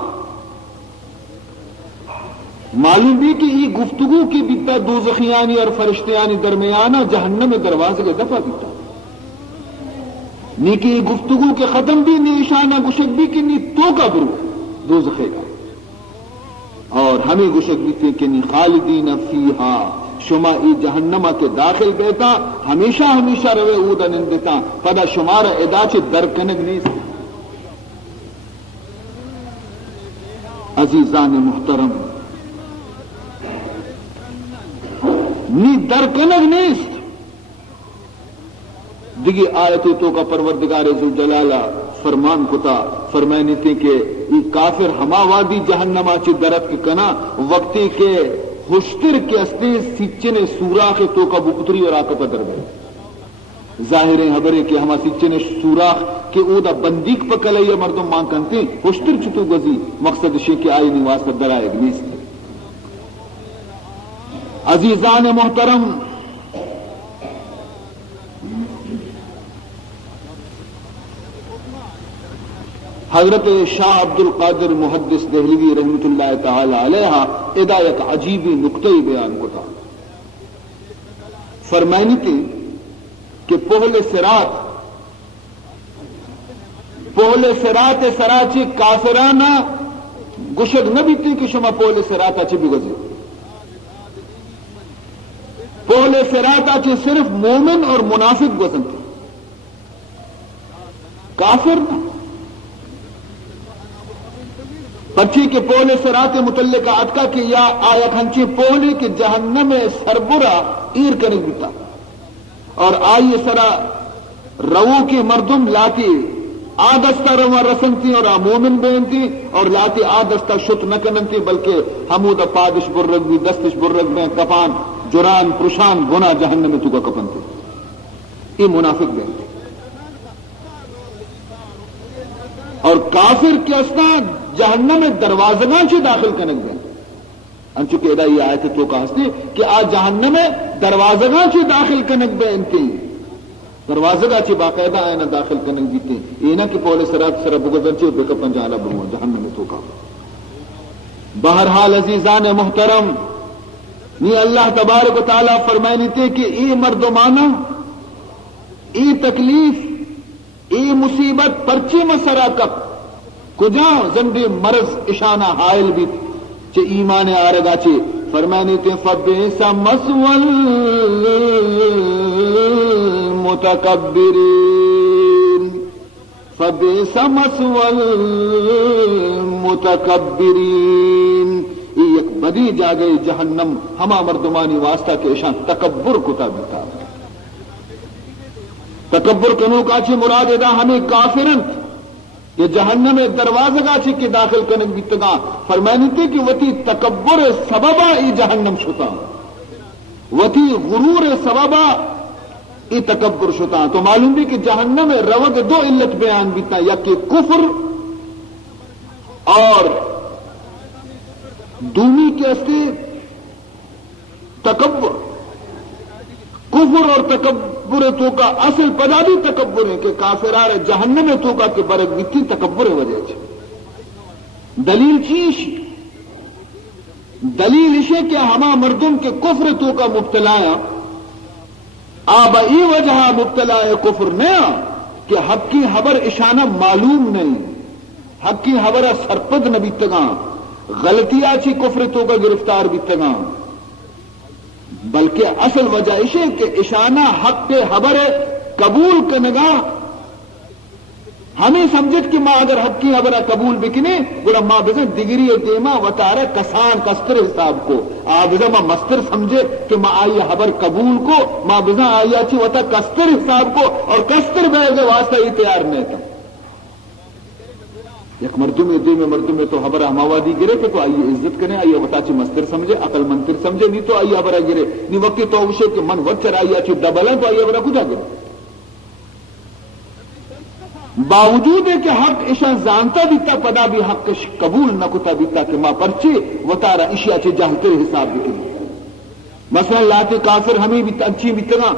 معلوم بھی کہ یہ گفتگو کی بیتا دوزخیانی اور فرشتیانی درمیانہ جہنم دروازے کے دفع بیتا نی کہ یہ گفتگو کے ختم بھی نی اشانہ گشک بھی کہ نی تو کا برو دوزخے کا اور ہمیں گشک بھی تھے کہ نی خالدین فیہا شما ای جہنمہ کے داخل بیتا ہمیشہ ہمیشہ روے اودا نندتا پدا شمارا ادا چے درکنگ نہیں سے عزیزان محترم نی درکنگ نیست دیگی آیتوں تو کا پروردگار ذوالجلالہ فرمان کتا فرمائنی تھی کہ یہ کافر ہما وادی جہنما چی درد کی کنا وقتی کے ہوشتر کے استے سچنے سوراخ تو کا بکتری اور آکا پدر گئے ظاہریں حبرے کہ ہما سچنے سوراخ کے اودا بندیک پکلے یا مردم مان کنتے ہوشتر چتو گزی مقصد شے کہ آئی نواز پر درائے گنیس عزیزان محترم حضرت شاہ عبد القادر محدث دہلوی رحمت اللہ تعالی علیہ ادا یک عجیبی نقطۂ بیان کو تھا فرمائنی تھی کہ پہلے سرات سراچی کافرانہ گشد نبی تھی کہ شما پہلے سرات اچھی بھی گزی پہلے سرات اچھی صرف مومن اور منافق گزن تھی کافر نہ پچھی کے پولے سرات متعلق اٹکا کہ یا آیت ہنچی پولی کہ جہنم سربرا ایر کرنے بیتا اور آئیے سرا رو کی مردم لاتی آدستہ روا رسنتی اور مومن بینتی اور لاتی آدستہ شت نکننتی بلکہ حمود پادش برگ بھی دستش برگ میں کپان جران پرشان گنا جہنم میں تو کا کپنتی یہ منافق بینتی اور کافر کے اسنا جہنم میں دروازگاں سے داخل کرنے گئے انچکہ ادا یہ آیت تو کا ہستے کہ آج جہنم میں دروازگاں سے داخل کرنے گئے انتی دروازگاں سے باقاعدہ آئینہ داخل کرنے گیتے یہ نہ کہ پہلے سراب گزر چے بے کپن جہالا بنوا جہنم میں تو کا بہرحال عزیزان محترم نی اللہ تبارک و تعالی فرمائنی تھے کہ ای مردمانہ ای تکلیف ای مصیبت پرچی مسرا کپ کجا زندی مرض اشانہ حائل بھی چے ایمان آرگا چے فرمائنی تے فبئس مثوى المتکبرین فبئس مثوى المتکبرین یہ ایک بدی جا گئی جہنم ہما مردمانی واسطہ کے اشان تکبر کتا بتا تکبر کنو کا چھ مراد ادا ہمیں کافرن یہ جہنم میں دروازگا چھ کے داخل کرنے بیتگا فرمائنی تھی کہ وتی تکبر سببا ای جہنم شتا وتی غرور سببا ای تکبر شتا تو معلوم بھی کہ جہنم میں روگ دو علت بیان بیتا یا کہ کفر اور دومی کے استے تکبر کفر اور تکبر تو کا اصل پدادی تکبر ہے کہ کافرار جہنم میں تو کا کہ برک بیتی تکبر وجہ چھ دلیل چیش دلیل اسے کہ ہما مردم کے کفر تو کا مبتلایا آبا ای وجہ مبتلا کفر نیا کہ حق کی خبر اشانہ معلوم نہیں حق کی خبر سرپد نبی تگاں غلطی آچی کفر تو کا گرفتار بھی تگاں بلکہ اصل وجہ اسے کہ اشانہ حق کے خبر قبول کنگا ہمیں سمجھت کہ ماں اگر حق کی خبر قبول بکنے گوڑا ماں بزن دگری دیما وطارہ کسان کستر حساب کو آبزا ماں مستر سمجھے کہ ماں آئی خبر قبول کو ماں بزن آئی اچھی وطا کستر حساب کو اور کستر بیگے واسطہ ہی تیار نہیں تھا یک مردوں میں تو خبر ہماوادی گرے کہ تو آئیے عزت کریں آئیے وطا چی مستر سمجھے عقل منتر سمجھے نہیں تو آئیے خبر گرے نہیں وقتی تو اوشے کہ من وچر آئیے اچھی ڈبل ہے تو آئیے خبر کجا گرے باوجود ہے کہ حق ایشا جانتا بیتا پدا بھی حق قبول نہ کتا بیتا کہ ماں پرچے وطارہ اشیاء چے جہلتر حساب بکنے مثلا لاتے کافر ہمیں بھی اچھی بیتنا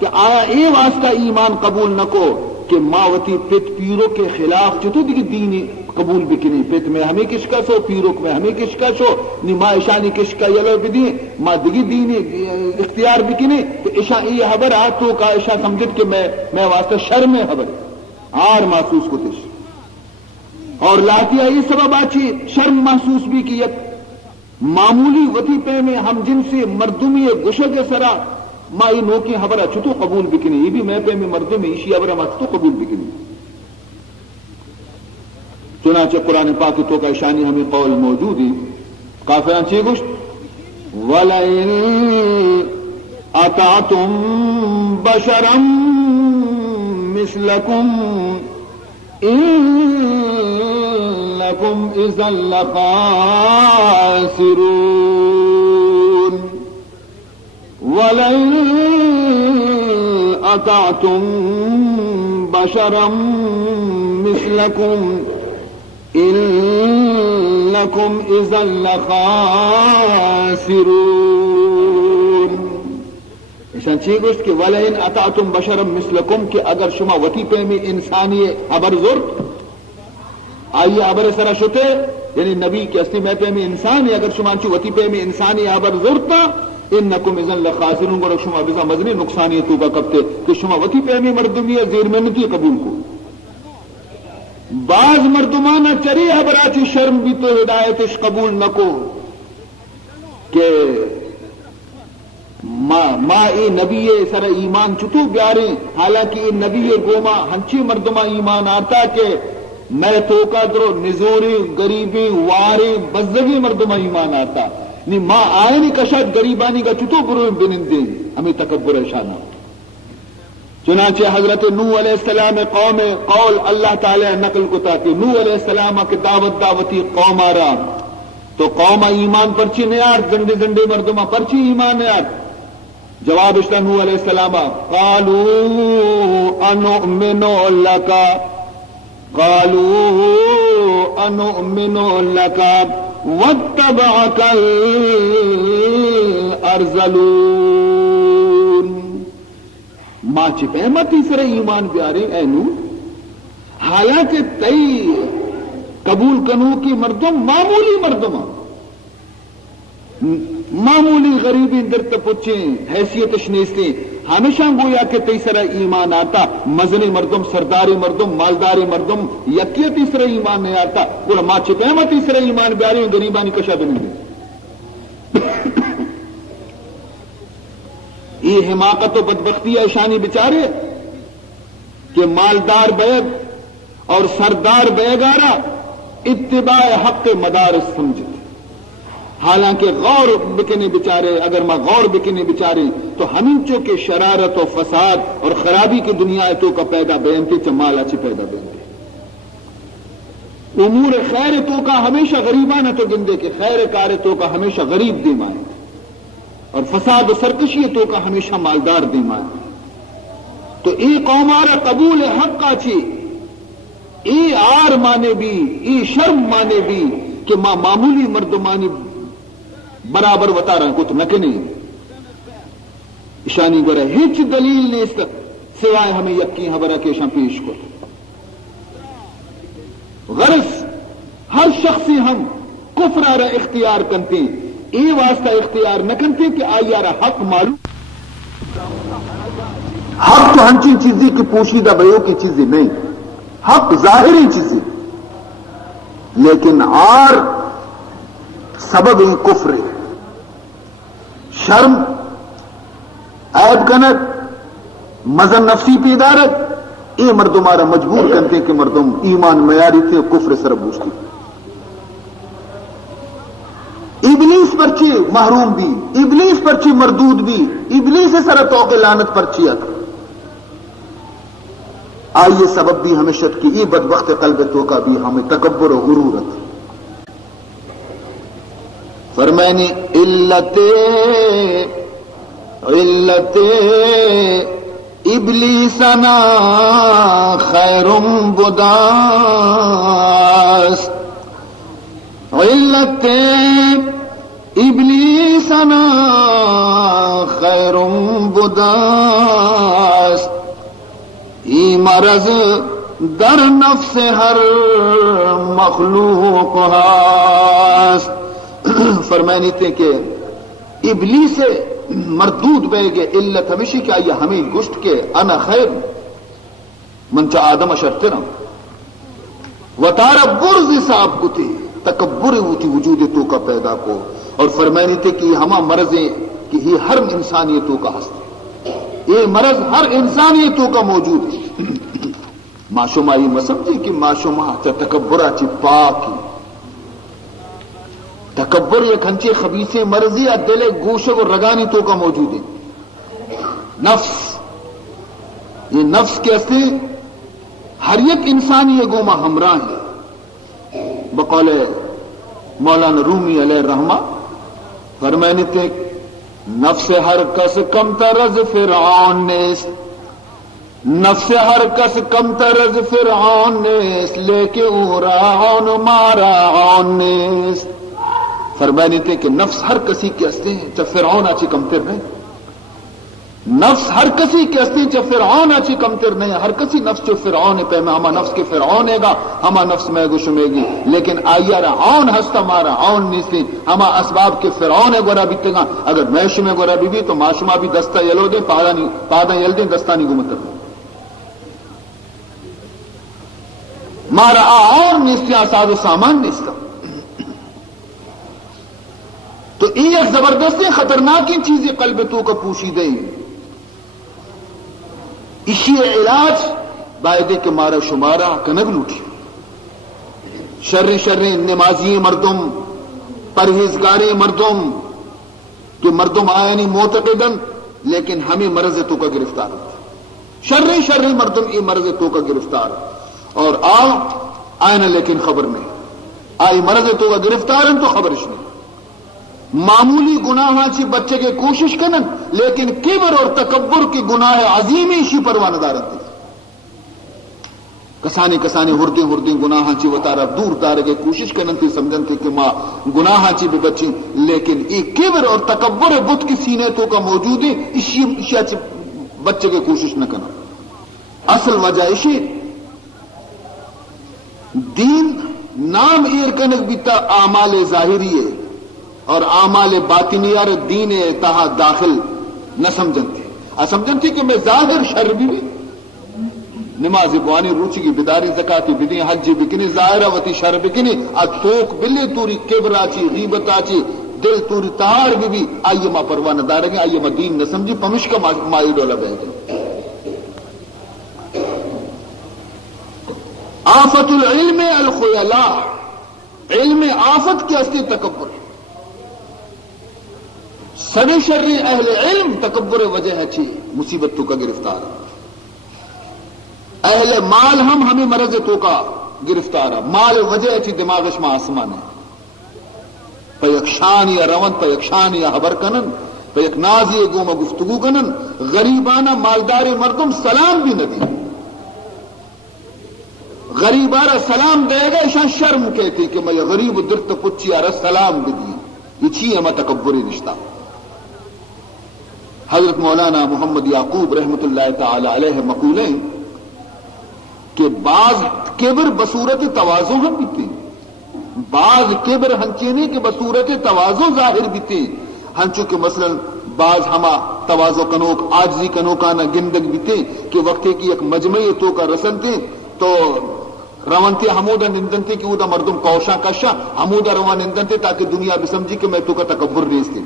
کہ آیا اے واسطہ ایمان قبول نہ کو کہ ماں وتی پت پیروں کے خلاف چتو دیکھ دینی قبول بکنے پت میں ہمیں کشکا سو پیروں میں ہمیں کشکا سو نی ماں ایشانی کشکا یلو بدیں ماں دیگی دینی اختیار بکنے تو ایشا یہ خبر آتو کا ایشا سمجھت کہ میں واسطہ شرم خبر آر محسوس کو تش اور لاتی یہ سبب آچی شرم محسوس بھی کی معمولی وطیفے میں ہم جن سے مردمی گشد سرا مائی نوکی خبر چھتو قبول بکنی یہ بھی میں پہ میں مردوں میں ایشی خبر چھتو قبول بکنی چنانچہ قرآن پاک تو کا شانی ہمیں قول موجود ہے کافران چی گشت وَلَئِنْ أَطَعْتُمْ بَشَرًا مِثْلَكُمْ إِنَّكُمْ إِذًا لَخَاسِرُونَ وَلَئِنْ أَطَعْتُمْ بَشَرًا مِثْلَكُمْ إِنَّكُمْ إِذًا لَخَاسِرُونَ ایشان چی گوشت کہ وَلَئِنْ أَطَعْتُمْ بَشَرًا مِثْلَكُمْ کہ اگر شما وطیفے میں انسانی عبر زرد آئیے عبر سرا شتے یعنی نبی کے اصلی محتے میں انسان ہے اگر شما چی وطیفے میں انسانی عبر زرد تا انکم اذن لخاسرون گوڑا شما بزا مزنی نقصانیتوں کا کبتے کہ شما وطیفے میں مردمی زیر منتی قبول کو بعض مردمانہ چری حبراتی شرم بھی تو ہدایتش قبول نہ کو کہ ما اے نبی سر ایمان چتو بیارے حالانکہ اے نبی گوما ہنچی مردمہ ایمان آتا کہ میں توکا درو نزوری غریبی واری بزدگی مردمہ ایمان آتا نی ماں آئے نہیں کشاد غریبانی کا چتو برو بنندے ہمیں تکبر شانہ چنانچہ حضرت نوح علیہ السلام قول اللہ تعالی نقل کو تھا کہ نوح علیہ السلام کی دعوتی قوم آرا تو قوم ایمان پرچی نیار زندے زندے مردمہ پرچی ایمان نیار جواب اشتا نوح علیہ السلام قالوا انؤمن لك واتبعك الارذلون ماں چپے مت تیسرے ایمان پیارے اے نوح حالانکہ تئی قبول کنو کی مردم معمولی مردم معمولی غریبی در تپچیں حیثیت شنیستیں ہمیشہ گویا کہ تیسرا ایمان آتا مزنی مردم سرداری مردم مالداری مردم یکی تیسرا ایمان نہیں آتا وہ ماں چپے مت تیسرا ایمان پیارے غریبانی کشا بنیں گے یہ حماقت و بدبختی ایشانی بچارے کہ مالدار بیگ اور سردار بیگارا اتباع حق مدارس سمجھتے حالانکہ غور بکنے بچارے اگر ماں غور بکنے بچارے تو ہمینچوں کے شرارت و فساد اور خرابی کی دنیا تو کا پیدا بینتے چمال اچھی پیدا بینتے امور خیر تو کا ہمیشہ غریبانہ تو گندے کے خیر کار تو کا ہمیشہ غریب دے مائیں اور فساد و سرکشی تو کا ہمیشہ مالدار دے مائیں تو ای قومارا قبول حق آچی ای آر مانے بھی ای شرم مانے بھی کہ ماں معمولی مردمانی برابر بتا رہا کچھ نکنے اشانی گرہ ہچ دلیل نے اس تک سوائے ہمیں یقین خبرہ کے شاں پیش کو غرض ہر شخصی ہم کفر آرہ اختیار کرتے ہیں ای واسطہ اختیار نہ کرتے کہ آئی آرہ حق معلوم حق تو ہنچی چیزیں کی پوشیدہ بیوں کی چیزیں نہیں حق ظاہری چیزیں لیکن آر سبب ہی کفر شرم عیب کنک مزن نفسی پیدارت یہ مردمارا مجبور کرتے کہ مردم ایمان میاری تھے کفر سر بوجھتی ابلیس پرچی محروم بھی ابلیس پرچی مردود بھی ابلیس سر توق لعنت پرچی ات آئیے سبب بھی ہمیشت کی ای بدبخت قلب تو کا بھی ہمیں تکبر و غرورت فرمائنی علت ابلیسنا خیر بداس علت ابلیسنا خیر بداس ای مرض در نفس ہر مخلوق ہاست فرمانی تھے کہ ابلیس مردود بہ گئے علت ہمیشہ کیا یہ ہمیں گشت کے انا خیر منچا آدم اشرتنا وطارا برز صاحب کو تھی تکبر ہوتی وجود تو کا پیدا کو اور فرمانی تھے کہ ہما مرضیں کہ یہ ہر انسانیتوں کا ہست یہ مرض ہر انسانیتوں کا موجود ہے معشوما یہ مسمجھے کہ معشوما تکبر اچھی پاک تکبر یہ کھنچے خبیث مرضی دل گوشے و رگانی تو کا موجود ہے نفس یہ نفس کے اصل ہر ایک انسانی یہ گوما ہمراہ ہے بقول مولانا رومی علیہ الرحمہ فرمائنے تھے نفس ہر کس کم ترز فرعون نیست نفس ہر کس کم ترز فرعون نیست لیکن او راعون ماراعون نیست فرمائنے تھے کہ نفس ہر کسی کے ہستے ہیں چاہ فرعون آچی کمتر نہیں نفس ہر کسی کے ہستے ہیں چاہ فرعون آچی کمتر نہیں ہر کسی نفس جو فرعون ہے پہمے ہما نفس کے فرعون ہے گا ہما نفس میں گو شمے گی لیکن آئیا رعون ہستا مارا عون نیستی ہما اسباب کے فرعون ہے گورا بیتے گا اگر میں شمے گورا بی تو معشوما بھی دستہ یلو دیں پادا یل دیں دستانی گو مطلب مارا عون نیستی آساد و سامان نیستا تو ایک زبردستی خطرناکی چیزیں قلب تو کا پوشی دیں اسی علاج باعدے کے مارا شمارا کنگ لوٹی شر نمازی مردم پرہیزگاری مردم کہ مردم آیا نہیں معتقدن لیکن ہمیں مرض تو کا گرفتار شر مردم یہ مرض تو کا گرفتار اور آئے نہ لیکن خبر نہیں آئی مرض تو کا گرفتار تو خبرش نہیں معمولی گناہ چی بچے کے کوشش کرن لیکن کبر اور تکبر کی گناہ عظیمی شی پروانہ دارت دی کسانی ہردیں گناہ چی وطارہ دور دار کے کوشش کرن تھی سمجھن تھی کہ ماں گناہ چی بھی بچی لیکن ایک کبر اور تکبر بت کی سینے تو کا موجود ہے اسی چی بچے کے کوشش نہ کرنا اصل وجہ اسی دین نام ایر کنک بیتا اعمال ظاہری ہے اور اعمال باطنی اور دین تہا داخل نہ سمجھن تھی کہ میں ظاہر شر بھی نماز بوانی روچی کی بداری زکاتی بدی حج بکنی ظاہرہ وتی شر بکنی اتوک بلی توری کبرا چی غیبتا چی دل توری تہار بھی آئیے ماں پروانہ دارگیں آئیے ماں دین نہ سمجھی پمش کا مائی ڈولا بہ گئے آفت العلم الخیلاء علم آفت کی اصلی تکبر سر شر اہل علم تکبر وجہ ہے چی مصیبت تو کا گرفتار اہل مال ہمیں مرض تو کا گرفتار مال وجہ ہے چی دماغش میں آسمان ہے پیکشان یا رون پیکشان یا حبر کنن پیک نازی گوما گفتگو کنن غریبانہ مالدار مردم سلام بھی نہ دی غریبارہ سلام دے گا ایشان شرم کہتی کہ میں غریب درت پچی آرہ سلام بھی دی یہ چی ہے میں تکبری رشتہ حضرت مولانا محمد یعقوب رحمت اللہ تعالی علیہ مقولیں کہ بعض کبر بصورت توازو ہم بھی تھی بعض کبر ہنچینے کے بصورت توازو ظاہر بھی تھی ہنچو کہ مثلا بعض ہما توازو کنوک آجزی کنوکانا گندگ بھی تھی کہ وقت کی ایک مجمعی تو کا رسن تھی تو روانتی حمودہ نندنتی کہ اودا مردم کوشا کشا حمودہ روان نندنتی تاکہ دنیا بھی سمجھی کہ میں تو کا تکبر ریس تھی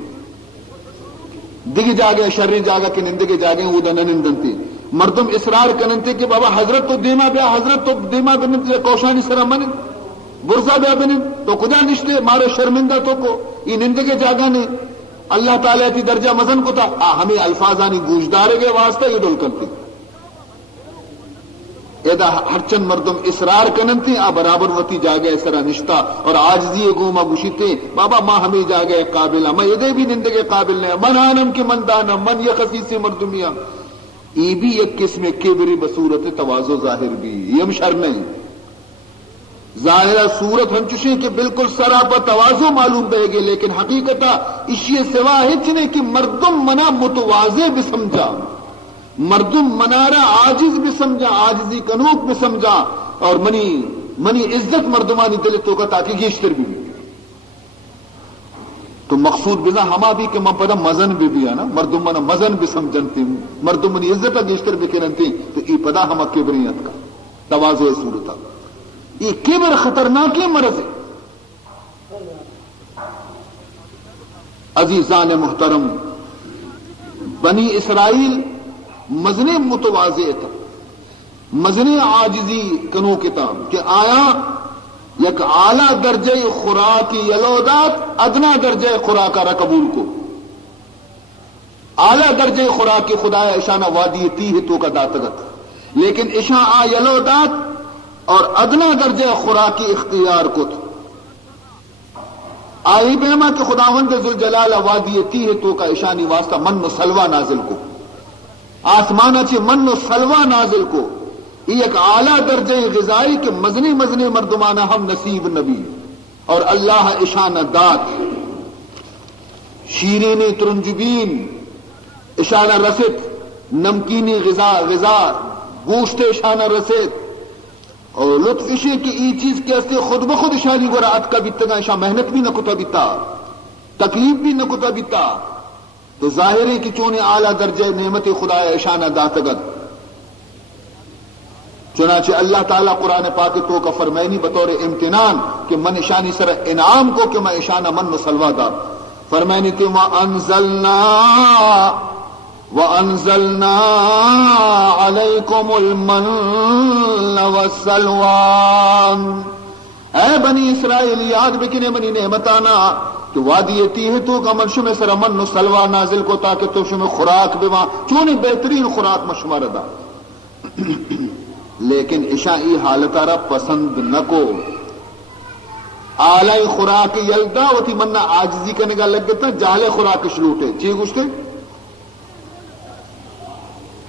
دیگه جاگه شر جاگه که نندگه جاگه او دا ننندنتی مردم اصرار کننتی که بابا حضرت تو دیما بیا حضرت تو دیما بننتی کوشانی سرا منن برزا بیا بنن تو کجا نشتے مارے شرمندہ تو کو یہ نندگه جاگه نے اللہ تعالیٰ کی درجہ مزن کو تھا ہمیں الفاظانی گوشدارے کے واسطہ یہ ڈول کرتی ایدا ہرچند مردم اصرار کننتی برابر وتی جاگے سرا نشتا اور عاجزی گوما گشتے بابا ماں ہمیں جاگے قابل میں یہ بھی نندگے قابل نہیں من آنم کے من دانم من یہ خصیص مردمیاں یہ بھی ایک قسم کبری بصورت تواضع ظاہر بھی یہ شر نہیں ظاہرہ صورت ہم چشے کہ بالکل سراپا تواضع معلوم بہ گے لیکن حقیقتا اسی سوا ہچنے کہ مردم منا متواضع بھی سمجھا مردم منارا عاجز بھی سمجھا عاجزی کنوک بھی سمجھا اور منی عزت مردمانی دلتوں کا تاکہ گیشتر بھی تو مقصود بنا ہما بھی کہ پدا مزن بھی ہے نا مردم منا مزن بھی سمجھنتی مردم منی عزت گیشتر بھی کرنتی تو ای پدا ہما کبریت کا تواضع صورت یہ کبر خطرناک مرض ہے عزیزان محترم بنی اسرائیل مزن متواضع تھا مزن عاجزی کنو کتاب کہ آیا یک اعلیٰ درجہ خوراکی یلودات ادنا درجہ خوراک را قبول کو اعلیٰ درجہ خوراکی خدایا اشانہ وادی تیہ تو کا داتگت لیکن اشاں آ یلودات اور ادنا درجہ خوراکی اختیار کو تھا آئی بیما کہ خداوند ذوالجلال وادی تیہ تو کا اشانی واسطہ من و سلوہ نازل کو آسمانہ چی من و سلوہ نازل کو یہ ایک اعلیٰ درجہ غذائی کے مزنی مردمانہ ہم نصیب نبی اور اللہ اشانہ دات شیرین ترنجبین اشانہ رسد نمکینی غذا گوشت اشانہ رسد اور لطف اشے کی ای چیز کے اسے خود بخود اشانی گرات کا بیتگا اشا محنت بھی نہ کتا بیتا تکلیف بھی نہ کتا بیتا تو ظاہر ہے کہ چونے اعلیٰ درجہ نعمت خدا اشانہ داتگت چنانچہ اللہ تعالیٰ قرآن پاک تو کا فرمائنی بطور امتنان کہ من اشانی سر انعام کو کہ میں اشانہ من مسلوہ دا فرمائنی تھی وَأَنزَلْنَا عَلَيْكُمُ الْمَنَّ وَالسَّلْوَىٰ اے بنی اسرائیل یاد بکنے منی نعمتانا کہ وادی تیہ تو کا من شمع سر من سلوہ نازل کو تاکہ تو شمع خوراک بیوا چونی بہترین خوراک مشمار دا لیکن اشائی حالتا را پسند نکو آلائی خوراک یلدا وتی مننا عاجزی کرنے کا لگ گتا جہلے خوراک شلوٹے چی گوشتے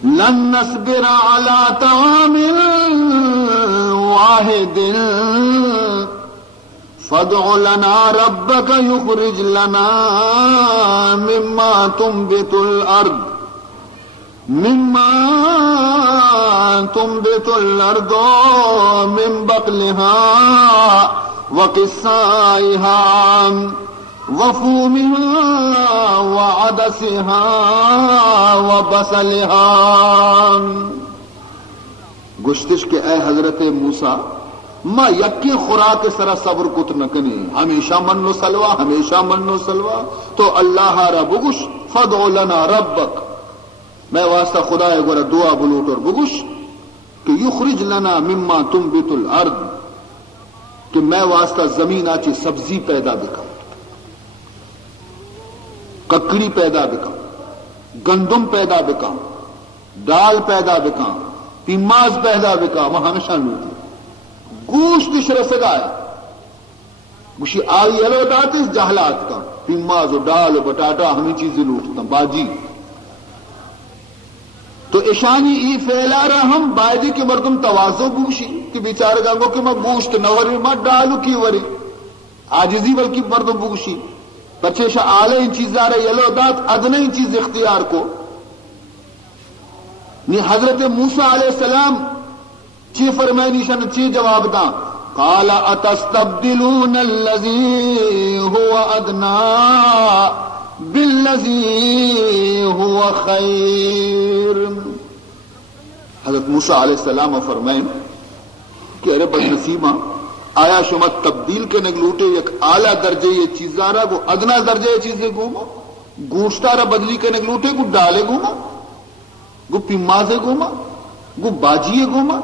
لن نصبر على طعام واحد فادع لنا ربك يخرج لنا مما تنبت الأرض من بقلها وقثائها وفومها وعدسها وبصلها گشتش کے اے حضرت موسیٰ ما یکی خوراک سرا صبر کت نکنی ہمیشہ من و سلوہ تو اللہ را بگش فدع لنا ربک میں واسطہ خدا گورا دعا بلوٹ اور بگش کہ یخرج لنا مما تنبت الارض کہ میں واسطہ زمین آچی سبزی پیدا بکا ککڑی پیدا بکا گندم پیدا بکا دال پیدا بکا پیماز پیدا بکا وہاں نشان لوٹی گوشت شرسگایا گوشی آئی علو داتے جہلات کا پیماز و ڈال و بٹاٹا ہمیں چیزیں لوٹتا باجی تو اشانی ای فیلا رہا ہم بائدی کے مردم توازو گوشی کہ بیچارے گانگو کہ میں گوشت نوری میں ڈالو کی وری آجزی بلکی مردم گوشی بچے شاہ آلے ان چیزیں رہے یلو دات ادنے ان چیز اختیار کو نی حضرت موسیٰ علیہ السلام چی فرمائنی شان چی جواب دا قال اتستبدلون الذی هو ادنا بالذی هو خیر حضرت موسیٰ علیہ السلام فرمائن کہ ارے بد نصیبہ آیا شما تبدیل کے نگلوٹے ایک اعلیٰ درجے یہ چیز آ رہا وہ ادنا درجے یہ چیزیں گھومو گوشتارا بدلی کرنے لوٹے گو ڈالے گوما گو پیمازے گوما گو باجیے گوما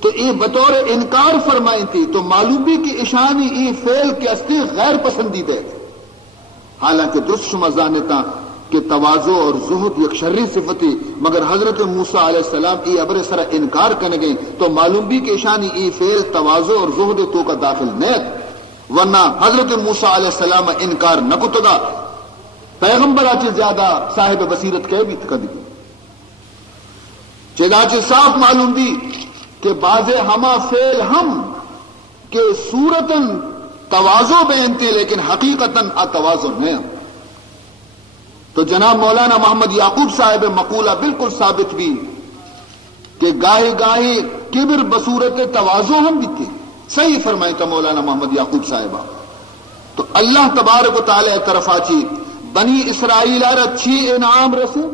تو یہ بطور انکار فرمائی تھی تو معلوم بھی کہ اشانی یہ فعل کے استے غیر پسندیدہ ہے. حالانکہ درست شما جانتا کہ تواضع اور زہد یک شرری صفتی مگر حضرت موسیٰ علیہ السلام یہ ابر سرا انکار کرنے گئے تو معلوم بھی کہ اشانی یہ فعل تواضع اور زہد تو کا داخل نیت ورنہ حضرت موسیٰ علیہ السلام انکار نہ کتگا پیغمبر آچے زیادہ صاحب بصیرت کے بھی تکدی چنانچہ صاف معلوم بھی کہ بعض ہما فعل ہم کہ صورتاً تواضع بینتے لیکن حقیقتاً اتواضع نہیں. تو جناب مولانا محمد یعقوب صاحب مقولہ بالکل ثابت بھی کہ گاہے گاہے کبر بصورت تواضع ہم بھی تھے. صحیح فرمائی تھا مولانا محمد یعقوب صاحبہ. تو اللہ تبارک و تعالی طرف آچی بنی اسرائیل اچھی انعام رسے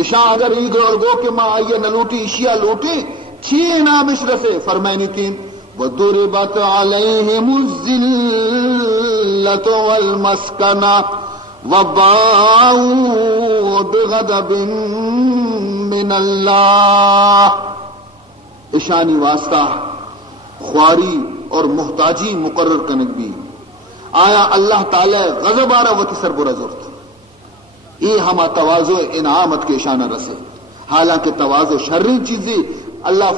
اشاں اگر عید اور گو کے ماں آئیے نہ لوٹی اشیاء لوٹے چھی انعام اس رسے فرمائنی تین وَضُرِبَتْ عَلَيْهِمُ الذِّلَّةُ وَالْمَسْكَنَةُ وَبَاءُوا بِغَضَبٍ مِّنَ اللَّهِ اشانی واسطہ خواری اور محتاجی مقرر کنک بھی آیا اللہ تعالی غضب آرہ وتی سر برا زورت یہ ہما تواضع انعامت کے اشانہ رسے. حالانکہ تواضع شرری چیزیں اللہ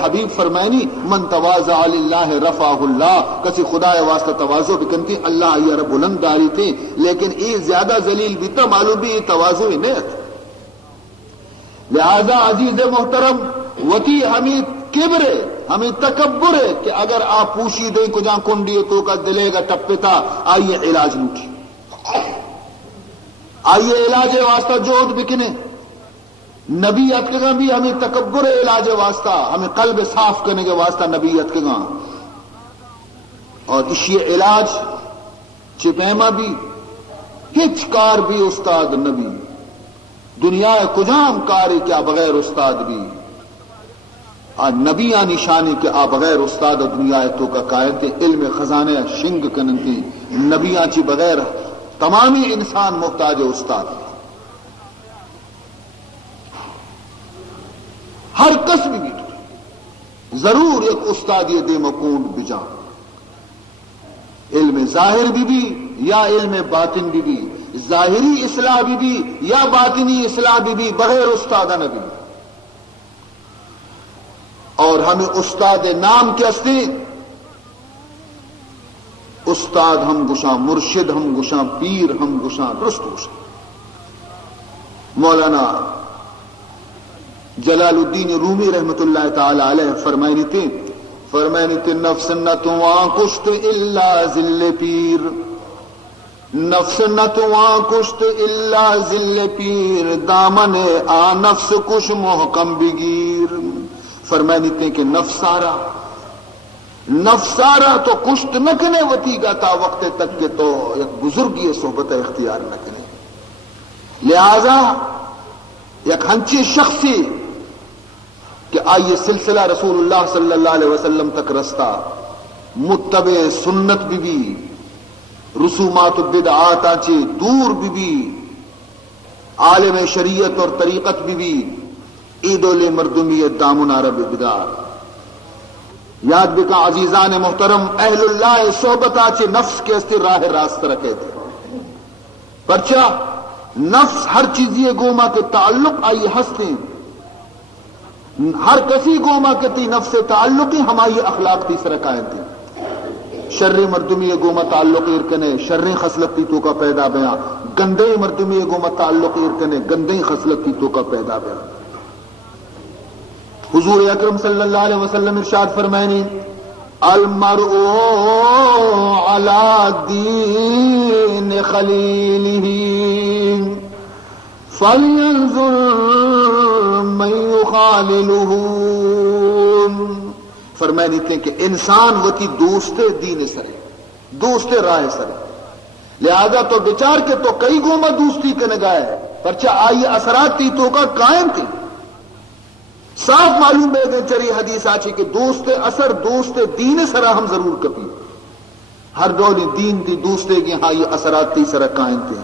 حبیب فرمائنی من تواضع للہ رفعہ اللہ کسی خدا واسطہ تواضع بکنتی اللہ یہ رب بلند داری تھی لیکن یہ زیادہ ذلیل بھی تو معلوم بھی یہ تواضع نیت. لہذا عزیز محترم وتی ہمیں کبر ہے ہمیں تکبر ہے کہ اگر آپ پوچھی دیں کو جہاں کنڈی تو کا دلے گا ٹپے تھا آئیے علاج لوٹی آئیے علاج واسطہ جوت بکنے نبیت کے گاں بھی ہمیں تکبر علاج واسطہ ہمیں قلب صاف کرنے کے واسطہ نبیت کے گاں اور اسی علاج چپیما بھی ہچ کار بھی استاد نبی دنیا کجام کاری کیا بغیر استاد بھی نبی نشانی کے آ بغیر استاد دنیا تو کا قائد تھے علم خزانے شنگ کننتی نبیاں چی بغیر تمامی انسان محتاج استاد ہر قسم بھی ضرور ایک استاد یہ دے مکون بجا علم ظاہر بھی یا علم باطن بھی ظاہری اصلاح بھی یا باطنی اصلاح بھی بغیر استاد نبی اور ہمیں استاد نام کے استے استاد ہم گشاں مرشد ہم گشاں پیر ہم گشاں درست گشاں. مولانا جلال الدین رومی رحمت اللہ تعالی علیہ فرمائنی تھی نفس نہ تو کشت الا ذل پیر نفس نہ تو کشت الا ذل پیر دامن آ نفس کش محکم بگیر. فرمائنی تھی کہ نفسارا تو کشت نہ کنے وتی گا تا وقت تک کہ تو ایک بزرگی صحبت اختیار نہ کنے. لہذا ایک ہنچی شخصی کہ آئیے سلسلہ رسول اللہ صلی اللہ علیہ وسلم تک رستہ متبع سنت بھی رسومات بدعات آچے دور بھی عالم شریعت اور طریقت بھی عید مردمیت دامن عرب بدار. یاد بکا عزیزان محترم اہل اللہ صحبت آچے نفس کے استے راہ راست رکھے تھے پرچہ نفس ہر چیزی گوما کے تعلق آئی ہستے ہر کسی گوما کے تی نفس تعلقی ہماری اخلاق تی سرکائیں تھی شر مردمی گوما تعلق ارکنے شر خصلت تی تو کا پیدا بیاں گندے مردمی گوما تعلق ارکنے گندے خصلت تی تو کا پیدا بیاں. حضور اکرم صلی اللہ علیہ وسلم ارشاد فرمائنی المرء علی دین خلیلہ فلینظر من یخاللہ. فرمائنی تھے کہ انسان وتی دوست دین سرے دوست راہ سرے لہذا تو بچار کے تو کئی گوما دوستی کے نگائے پرچہ آئی اثرات تی تو کا قائم تھی. صاف معلوم ہے کہ چری حدیث آچی کہ دوست اثر دوست دین سرا ہم ضرور کپی ہر دولی دین تھی دوسرے کے ہاں یہ اثرات تیسرا قائم تھے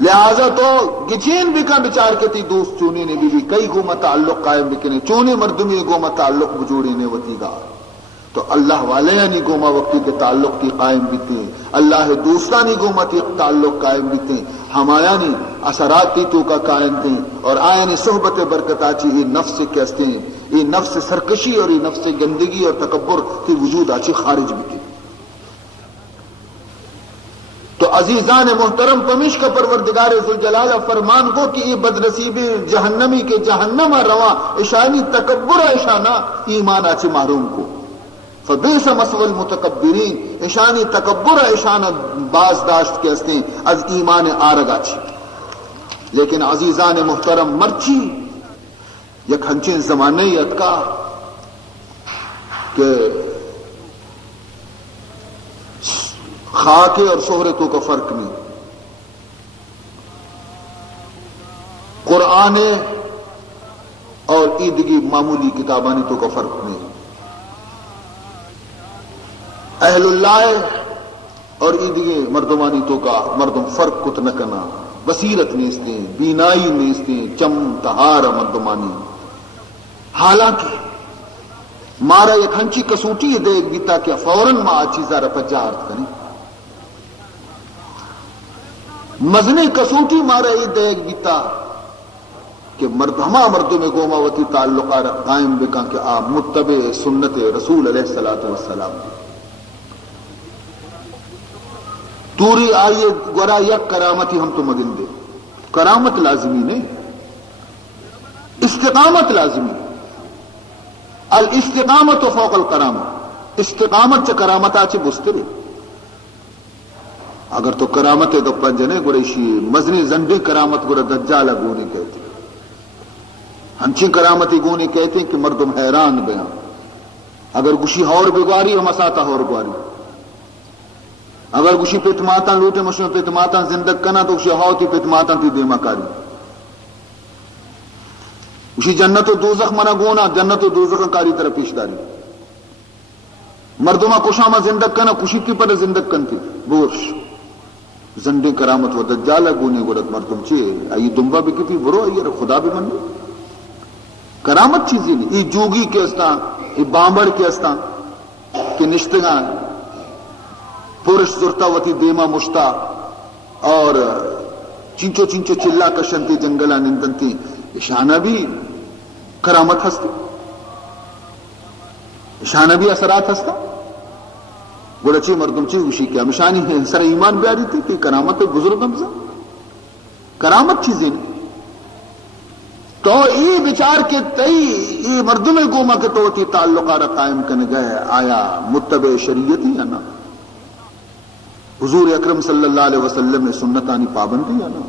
لہذا تو گچین بھی کا بچار کے تھی دوست چونے نے بھی کئی گوما تعلق قائم بکنے چونے مردمی گوما تعلق بجوڑے نے وتی گا تو اللہ والے یعنی گوما وقتی کے تعلق کی قائم بیتے ہیں اللہ دوسرا نہیں گوما تی تعلق قائم بیتے ہیں ہمایا نے اثرات تی تو کا قائم تھے اور آیا نے صحبت برکت آچی یہ نفس کہستے ہیں یہ نفس سرکشی اور یہ نفس گندگی اور تکبر کی وجود آچی خارج بیتے تو عزیزان محترم پمیش کا پروردگار ذوالجلال فرمان کو کہ یہ بدنصیب جہنمی کے جہنم رواں اشانی تکبر اشانہ ایمان آچی محروم کو فبئس مثوى المتکبرین اشانی تکبر اشانہ باز داشت کے استے از ایمان آرگا چی لیکن عزیزان محترم مرچی یک ہنچین زمانے یتکا کہ خاک اور شہرتوں کا فرق نہیں قرآن اور عیدگی معمولی کتابانی تو کا فرق نہیں اہل اللہ اور عیدگی مردمانی تو کا مردم فرق کت نہ کرنا بصیرت نیستے ہیں بینائی نیستے ہیں چم تہار مردمانی حالانکہ مارا یک ہنچی کسوٹی دے گیتا کہ فوراً ماں چیزا رپجارت کریں مزنے کسوٹی مارا یہ دیکھ بیتا کہ ہما مردوں میں گوماوتی تعلقہ قائم بکا کہ آپ متبع سنت رسول علیہ السلام توری آئیے گورا یک کرامتی ہم تو مدن دے کرامت لازمی نے استقامت لازمی الاستقامت فوق الکرامت استقامت سے کرامت آچے بسترے اگر تو کرامت ہے تو پنجنے گریشی مزنی زنڈی کرامت گرا دجالہ گونی کہتے ہنچی کرامتی گونی کہتے ہیں کہ مردم حیران بیان اگر گوشی ہور بگواری ہم اساتا ہور گواری اگر گوشی پیتماتا لوٹے مشن پیتماتا زندگ کنا تو گوشی ہاؤ تی پیتماتا تی دیما کاری گوشی جنت و دوزخ منا گونا جنت و دوزخ کاری طرح پیش داری مردمہ کشاما زندگ کنا کشی کی پر زندگ کن تھی بورش زنڈی کرامت و دجالہ گونے گرد مردم چیئے آئی دنبا بھی کتی برو آئی خدا بھی من کرامت چیزی نہیں ای جوگی کے استان ای بامبڑ کے استان کہ نشتگان پورش زرتا وتی دیما مشتا اور چنچو چنچو چلا کشنتی جنگلہ نندنتی اشانہ بھی کرامت ہستی اشانہ بھی اثرات ہستا گوڑچی مردم چیز گوشی کیا مشانی ہے سر ایمان بیاری تھی کہ کرامت بزرگ ہمزا کرامت چیزیں نہیں تو ای بچار کے تئی ای مردم گوما کے تو تی تعلقہ را قائم کرنے گئے آیا متبع شریعتی یا نا حضور اکرم صلی اللہ علیہ وسلم میں سنتانی پابندی یا نا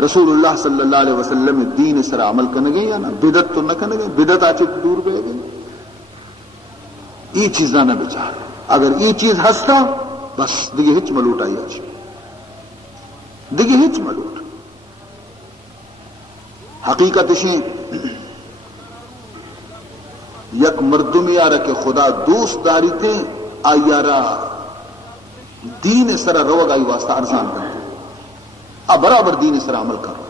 رسول اللہ صلی اللہ علیہ وسلم میں دین سر عمل کرنے گئے یا نا بدت تو نہ کرنے گئے بدت آچے دور گئے گئے ای چیزہ نہ بچار اگر ای چیز ہستا بس دیگه ہچ ملوٹ آئی آج دیگه ہچ ملوٹ حقیقت شیں یک مردم یارا کہ خدا دوست داری تھے آیارا دین سرا روگ آئی واسطہ ارزان کرتے اب برابر دین سرا عمل کر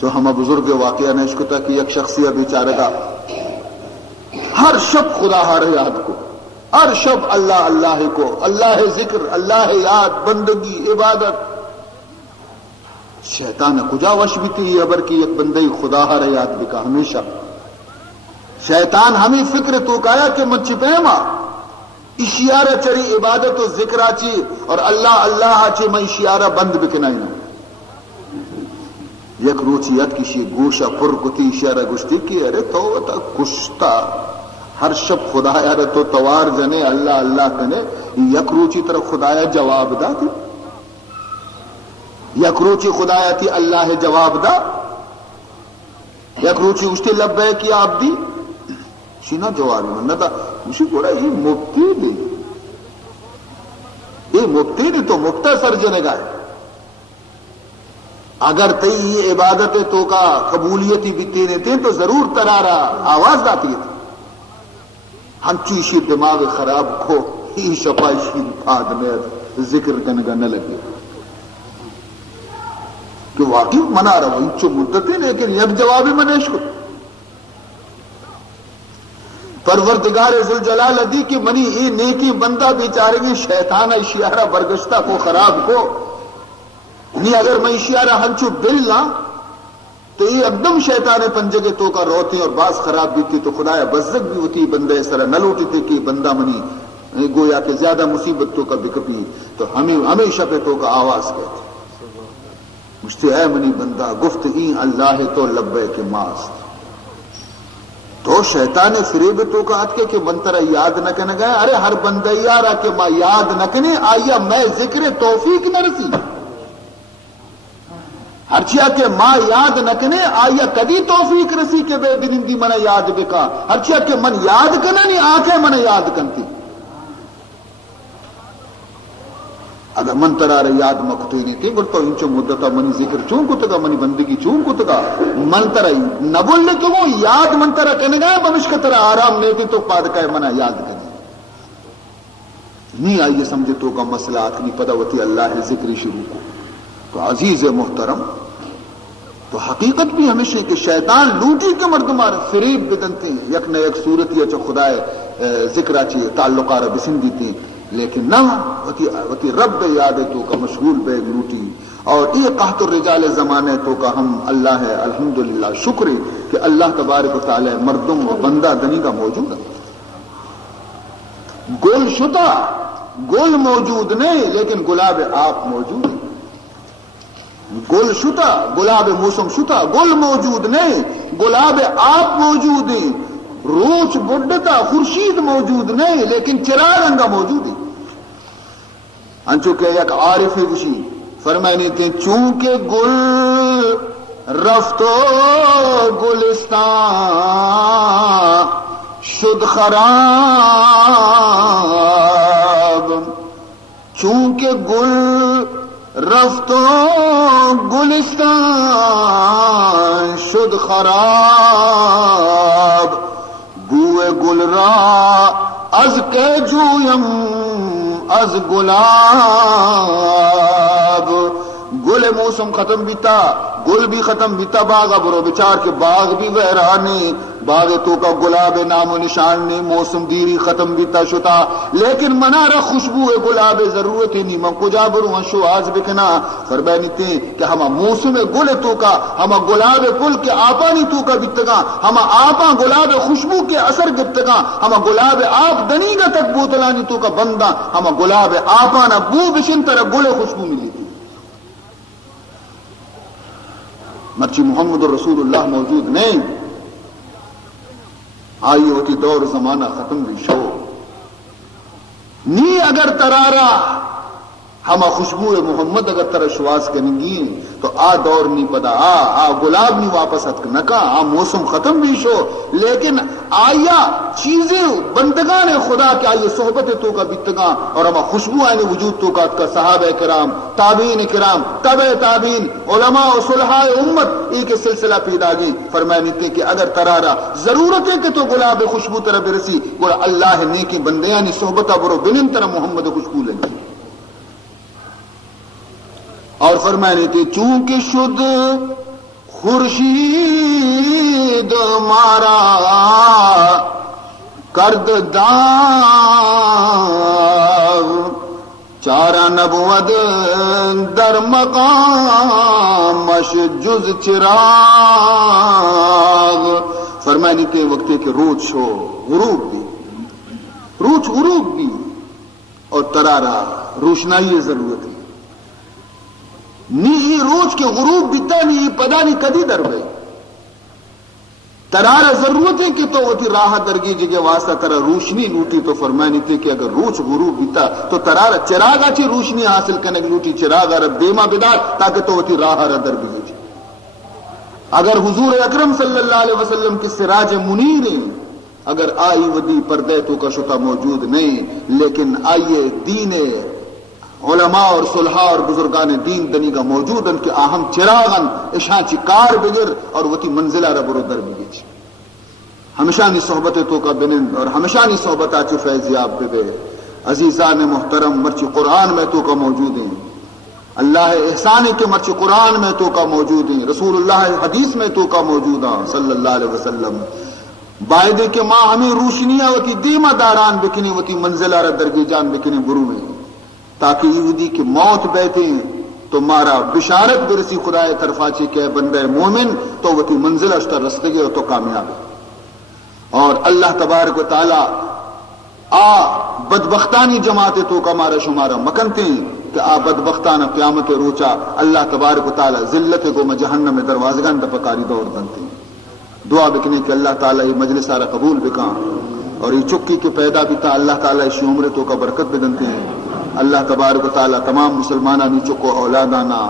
جو ہمیں بزرگ واقعہ نشکتا کہ یک شخصیہ بیچارے گا ہر شب خدا ہر یاد کو ہر شب اللہ اللہ کو اللہ ذکر اللہ یاد بندگی عبادت شیطان کجا وش بھی تھی ابر کی ایک بندی خدا ہر یاد بھی کا ہمیشہ شیطان ہمیں فکر تو کایا کہ من چپیما اشیارہ چری عبادت و ذکر آچی اور اللہ اللہ آچی میں اشیارہ بند بکنائی نا یک روچیت کسی گوشہ پر کتی اشیارہ گشتی کی ارے تو تا کشتا ہر شب خدا یار تو توار جنے اللہ اللہ کنے یک روچی طرف خدایا جواب دا تھی یک روچی خدایا تھی اللہ جواب دا یک روچی اشتے لبے کی آپ دی شینا جواب مننا تھا اسی گوڑا یہ مبتی دی یہ مبتی دی تو مبتہ سر جنے گا اگر تی یہ عبادت تو کا قبولیتی بھی تینے تھے تو ضرور ترارا آواز داتی تھی ہنچوشی دماغ خراب کو ہی شپائشی پھاد میں ذکر کنگا نہ لگے کہ واقعی منا رہا ہوں انچو مدتیں لیکن یک جوابی منیش کو پروردگار ذوالجلال دی کہ منی ای نیکی بندہ بیچارے گی شیطان اشیارہ برگشتہ کو خراب کو نہیں اگر میں اشیارہ ہنچو بل نہ تو یہ اقدم شیطان پنجے کے تو کا روتے اور باز خراب بھی تھی تو خدایا بزدک بھی ہوتی بندہ اس طرح نہ لوٹی تھی کہ بندہ منی گویا کہ زیادہ مصیبت تو کا بکپی تو ہمیشہ پہ تو کا آواز کہتے مجھتے اے منی بندہ گفت این اللہ تو لبے کے ماست تو شیطان فریب تو کا آتکے کہ منترہ یاد نہ کنے گئے ارے ہر بندہ یارا کہ ماں یاد نہ کنے آیا میں ذکر توفیق نہ رسی ہرچیا کہ ماں یاد نہ کنے آیا کدی توفیق رسی کہ بے دنندی من یاد بکا ہرچیا کہ من یاد کنے نہیں آنکھیں من یاد کنتی اگر من ترار یاد مکتوی نہیں تھی بلتا انچو مدتا منی ذکر چون کتگا منی بندگی چون کتگا من ترہ نہ بولنے کہ وہ یاد من ترہ کہنے گا بمشک ترہ آرام لیتی تو پادکائے منہ یاد کریں نہیں آئیے سمجھے تو کا مسئلہ آتنی پدوتی اللہ ذکری شروع کو تو عزیز محترم تو حقیقت بھی ہمیشہ کہ شیطان لوٹی کے مردمار فریب بدنتے ہیں یک نہ یک صورت یا چو خدای ذکرہ چیئے تعلقہ رب سندھی تھی لیکن نہ وتی رب یاد تو کا مشغول بے لوٹی اور یہ قحط الرجال زمانے تو کا ہم اللہ ہے الحمدللہ شکر کہ اللہ تبارک و تعالی مردم و بندہ دنی کا موجود ہے گل شتا گل موجود نہیں لیکن گلاب آپ موجود ہے گل شتا گلاب موسم شتا گل موجود نہیں گلاب آپ موجود ہیں روچ بڈتا خورشید موجود نہیں لیکن چراغ انگا موجود ہے انچو کہ یک عارف گوشی فرمائنی کہ چونکہ گل رفتو گلستان شد خراب چونکہ گل رفتو گلستان شد خراب گوئے گل را از کے جویم از گلاب گل موسم ختم بیتا گل بھی ختم بیتا باغ برو بچار کے باغ بھی ویرانے باغ تو کا گلاب نام و نشان نے موسم دیری ختم بیتا شتا لیکن منارہ خوشبو گلاب ضرورت ہی نہیں من کجا برو شو آز بکنا فرمانی تے کہ ہما موسم گل تو کا ہما گلاب کل کے آپانی تو کا بیتگا ہما آپا گلاب خوشبو کے اثر گفتگا ہما گلاب آپ دنیگا تک بوتلانی تو کا بندہ ہما گلاب آپانا بو بشن طرح گل خوشبو ملی تھی مرچی محمد رسول اللہ موجود نہیں آئی ہوتی دور زمانہ ختم بھی شو نی اگر ترارا ہما خوشبو محمد اگر ترا شواز کریں گی تو آ دور نہیں پدا آ گلاب نہیں واپس ہتک نکا آ موسم ختم بھی شو لیکن آیا چیزیں بندگان خدا کے آئیے صحبت تو کا بیتگاں اور ہما خوشبو آئین وجود تو کا صحابہ کرام تابعین کرام تبع تابعین علماء و صلحاء امت ایک سلسلہ پیدا گئی فرمائے کہ اگر ترارا ضرورت ہے کہ تو گلاب خوشبو طرح برسی گوڑا اللہ نیکی بندیانی صحبتہ برو بنن طرح محمد خوشبو لگی اور فرمائے کہ چونکہ شد خورشید مارا کرد داغ چارہ نبوت در مقامش جز چراغ فرمائے کہ وقت کے روز شو غروب بھی روز غروب بھی اور ترارا روشنائی ضرورت ہے نہیں روز کے غروب بیتا نہیں پدا نہیں کدی در گئی ترارا ضرورت ہے کہ تو وہ راہ درگی جگہ واسطہ ترا روشنی لوٹی تو فرمانی تھی کہ اگر روز غروب بیتا تو ترارا چراغا چی روشنی حاصل کرنے کی لوٹی چراغا رب دیما بدار تاکہ تو وہ راہ درگی جی اگر حضور اکرم صلی اللہ علیہ وسلم کی سراج منیر اگر آئی ودی پردے تو کا شتا موجود نہیں لیکن آئیے دین علماء اور صلحاء اور بزرگان دین دنی کا موجود ان کے اہم چراغن اشاں چکار بگر اور وتی منزلہ رب رو در بگیچ ہمیشانی صحبت تو کا بنند اور ہمیشانی صحبت آچی فیضیاب بے عزیزان محترم مرچی قرآن میں تو کا موجود ہیں، اللہ احسان کے مرچی قرآن میں تو کا موجود ہیں، رسول اللہ حدیث میں تو کا موجود ہیں صلی اللہ علیہ وسلم. بائدے کے ماں ہمیں روشنیاں وتی دیما داران بکنے وتی منزلہ را درگی جان بکنے برو میں، تاکہ یہودی کی موت بیٹھے تو مارا بشارت برسی خدا طرفا چی کہ بندہ مومن تو وتی منزلہ اشتر رستگی تو کامیاب ہے. اور اللہ تبارک و تعالی بدبختانی جماعت تو کا مارا شمارا مکنتے ہیں کہ بدبختان قیامت روچا اللہ تبارک و تعالی ذلت کو جہنم میں دروازگان دپکاری دور بنتے ہیں. دعا بکنے کہ اللہ تعالی یہ مجلس سارا قبول بکا اور یہ چکی کے پیدا بھی تھا اللہ تعالی اس عمر تو کا برکت بدنتے ہیں. اللہ تبارک و تعالی تمام مسلمانہ چکو اولادانہ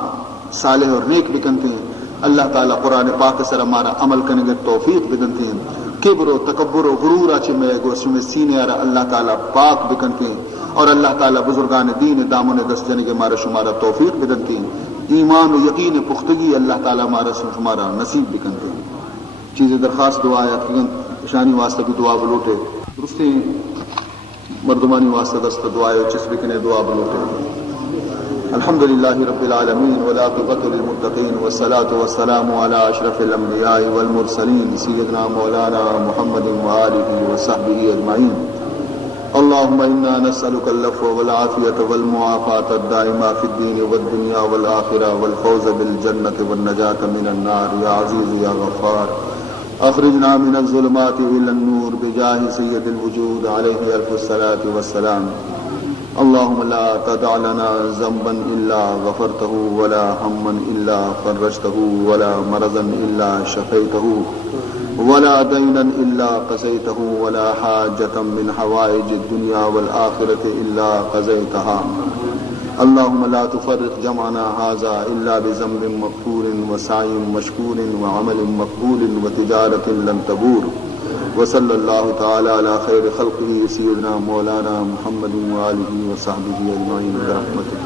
صالح اور نیک بکنتے ہیں. اللہ تعالی قرآن پاک سر ہمارا عمل کرنے کے توفیق بدنتے ہیں. کبر و تکبر و غرور میں گوشت میں سینے اللہ تعالی پاک بکنتے ہیں. اور اللہ تعالی بزرگان دین دامن دست جنے کے ہمارا شمارا توفیق بدنتے ہیں. ایمان و یقین پختگی اللہ تعالی ہمارا شمارا نصیب بکنتے ہیں. چیزیں درخواست دعا شانی واسطہ کی دعا بلوٹے درستی مردمانی واسطہ دست دعائے چس بکنے دعا بلوٹے. الحمدللہ رب العالمین والعاقبۃ للمتقین والصلاة والسلام علی اشرف الانبیاء والمرسلین سیدنا مولانا محمد وآلہ وصحبہ اجمعین. اللهم انا نسألك العفو والعافية والمعافاة الدائمة في الدين والدنيا والآخرة والفوز بالجنة والنجاة من النار يا عزيز يا غفار. اخرجنا من الظلمات الى النور بجاه سيد الوجود عليه الف الصلاة والسلام. اللهم لا تدع لنا ذنبا الا غفرته ولا هما الا فرجته ولا مرضا الا شفيته ولا دينا الا قضيته ولا حاجة من حوائج الدنيا والآخرة الا قضيتها. اللهم لا تفرق جمعنا هذا الا بذنب مغفور وسعي مشكور وعمل مقبول وتجارة لن تبور. وصلى الله تعالى على خير خلقه سيدنا مولانا محمد وآله وصحبه أجمعين برحمته.